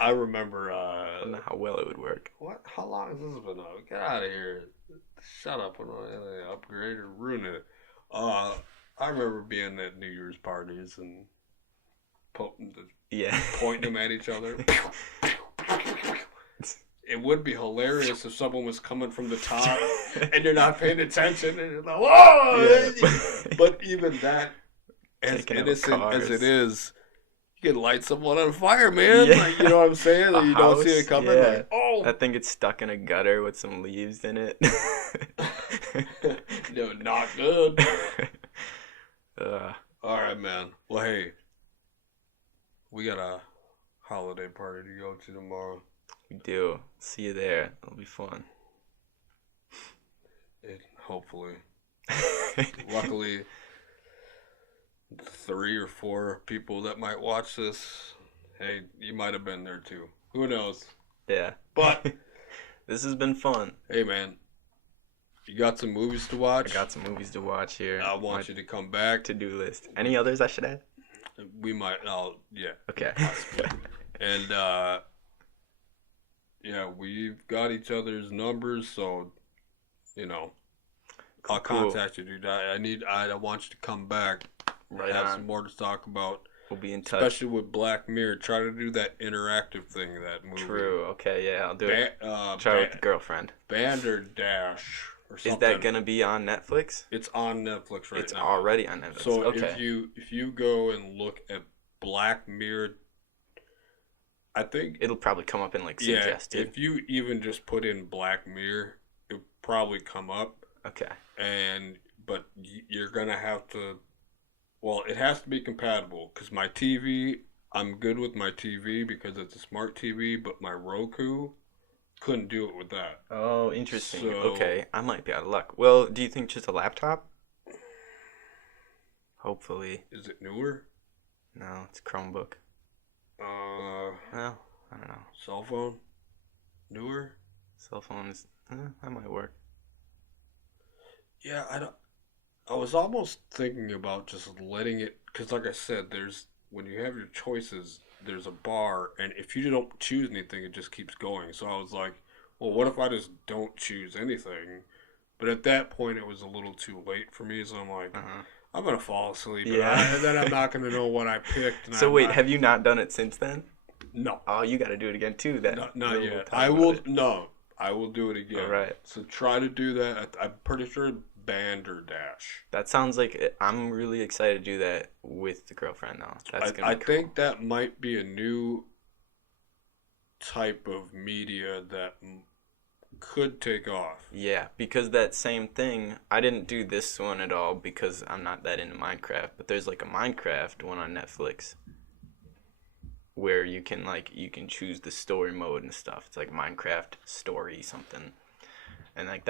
I remember. I don't know how well it would work. What? How long has this been out? Get out of here! Shut up! And upgrade or ruin it. I remember being at New Year's parties and Yeah. pointing them at each other. It would be hilarious if someone was coming from the top and you're not paying attention and you're like, whoa! Yeah. But even that, as Taking innocent out as cars. it is, you can light someone on fire, man. Yeah. Like, you know what I'm saying? Like, you don't see it coming. Yeah. Like, oh! I think it's stuck in a gutter with some leaves in it. No, not good. uh, All right, man. Well, hey, we got a holiday party to go to tomorrow. we do. See you there. It'll be fun. Hopefully. Luckily, 3 or 4 people that might watch this, hey, you might have been there too. Who knows? Yeah. But this has been fun. hey, man, you got some movies to watch? I got some movies to watch here. I want you to come back. To-do list. Any others I should add? We might. Yeah. Okay. And yeah, we've got each other's numbers, so I'll contact you, dude. I want you to come back. Right have on. some more to talk about. We'll be in touch. Especially with Black Mirror. Try to do that interactive thing in that movie. True. Okay, yeah, I'll do it. Try with the girlfriend. Banderdash or something. Is that gonna be on Netflix? It's on Netflix right now. It's already on Netflix. So okay. if you go and look at Black Mirror, I think It'll probably come up in like suggested. if you even just put in Black Mirror, it'll probably come up. Okay. But you're gonna have to. Well, it has to be compatible because my TV, I'm good with my TV because it's a smart TV, but my Roku couldn't do it with that. Oh, interesting. So- Okay, I might be out of luck. Well, do you think just a laptop? Hopefully. Is it newer? No, it's a Chromebook. Well, I don't know. Cell phone? Newer? Cell phones, that might work. Yeah, I was almost thinking about just letting it, because like I said, there's when you have your choices, there's a bar, and if you don't choose anything, it just keeps going. So I was like, well, what if I just don't choose anything? But at that point, it was a little too late for me, so I'm like, Uh-huh. I'm gonna fall asleep, and Yeah. then I'm not gonna know what I picked, and So I'm wait, not. have you not done it since then? No, Oh, you got to do it again too. Then not we'll yet. talk I about will it. no. I will do it All again. right. So try to do that. I'm pretty sure band or dash. That sounds like I'm really excited to do that with the girlfriend though. That's I gonna be cool. think that might be a new type of media that could take off. Yeah, because that same thing, I didn't do this one at all because I'm not that into Minecraft, but there's like a Minecraft one on Netflix where you can choose the story mode and stuff. It's like Minecraft story something. And like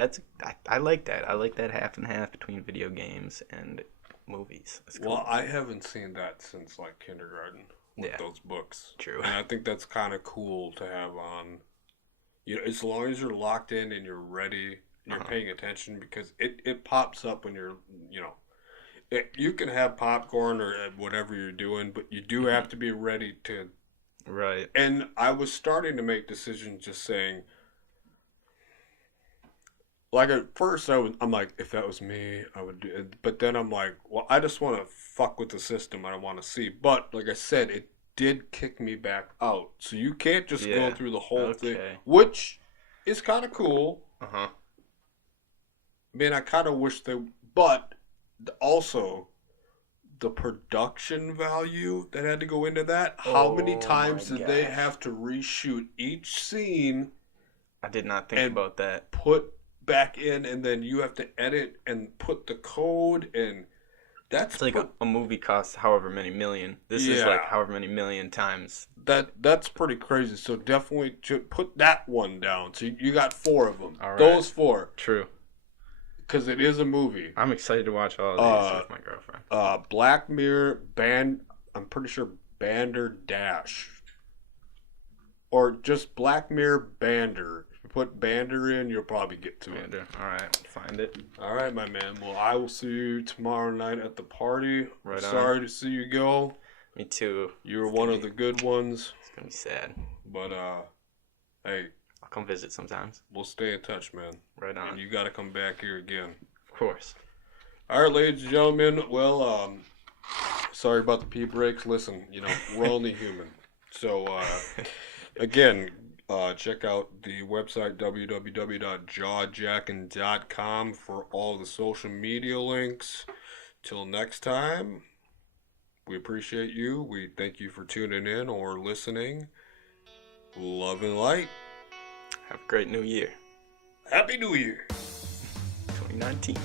I like that. I like that half and half between video games and movies. It's cool. Well, I haven't seen that since like kindergarten with Yeah, those books. true. And I think that's kind of cool to have on. You know, as long as you're locked in and you're ready, and you're Uh-huh. paying attention because it pops up when you're, you know, you can have popcorn or whatever you're doing, but you do Mhm. have to be ready to. Right. And I was starting to make decisions just saying, like at first I'm like, if that was me, I would do it. But then I'm like, well, I just want to fuck with the system. I don't want to see. But like I said, it did kick me back out. So you can't just go Yeah. through the whole thing, Okay. which is kind of cool. Uh-huh. Man, I kind of wish they, but also the production value that had to go into that. How many Oh my times did they gosh. have to reshoot each scene I did not think and about that. put back in, and then you have to edit and put the code, and that's It's like a movie costs however many million. This is like yeah, however many million times. that's pretty crazy. So definitely put that one down. So you got four of them. All right. Those four, True. because it is a movie. I'm excited to watch all of these with my girlfriend. Black Mirror, Band. I'm pretty sure Bander Dash, or just Black Mirror Bander. If you put Bander in, you'll probably get to it. All right, find it. All right, my man. Well, I will see you tomorrow night at the party. Right on. Sorry to see you go. Me too. You were It's one gonna of the be- good ones. It's gonna be sad. But hey, I'll come visit sometimes. we'll stay in touch, man. Right on. And you got to come back here again. Of course. All right, ladies and gentlemen. Well, sorry about the pee breaks. Listen, you know, we're only human. So, again, check out the website www.JawJackin.com for all the social media links. Till next time, we appreciate you. We thank you for tuning in or listening. Love and light. Have a great new year. Happy New Year. 2019.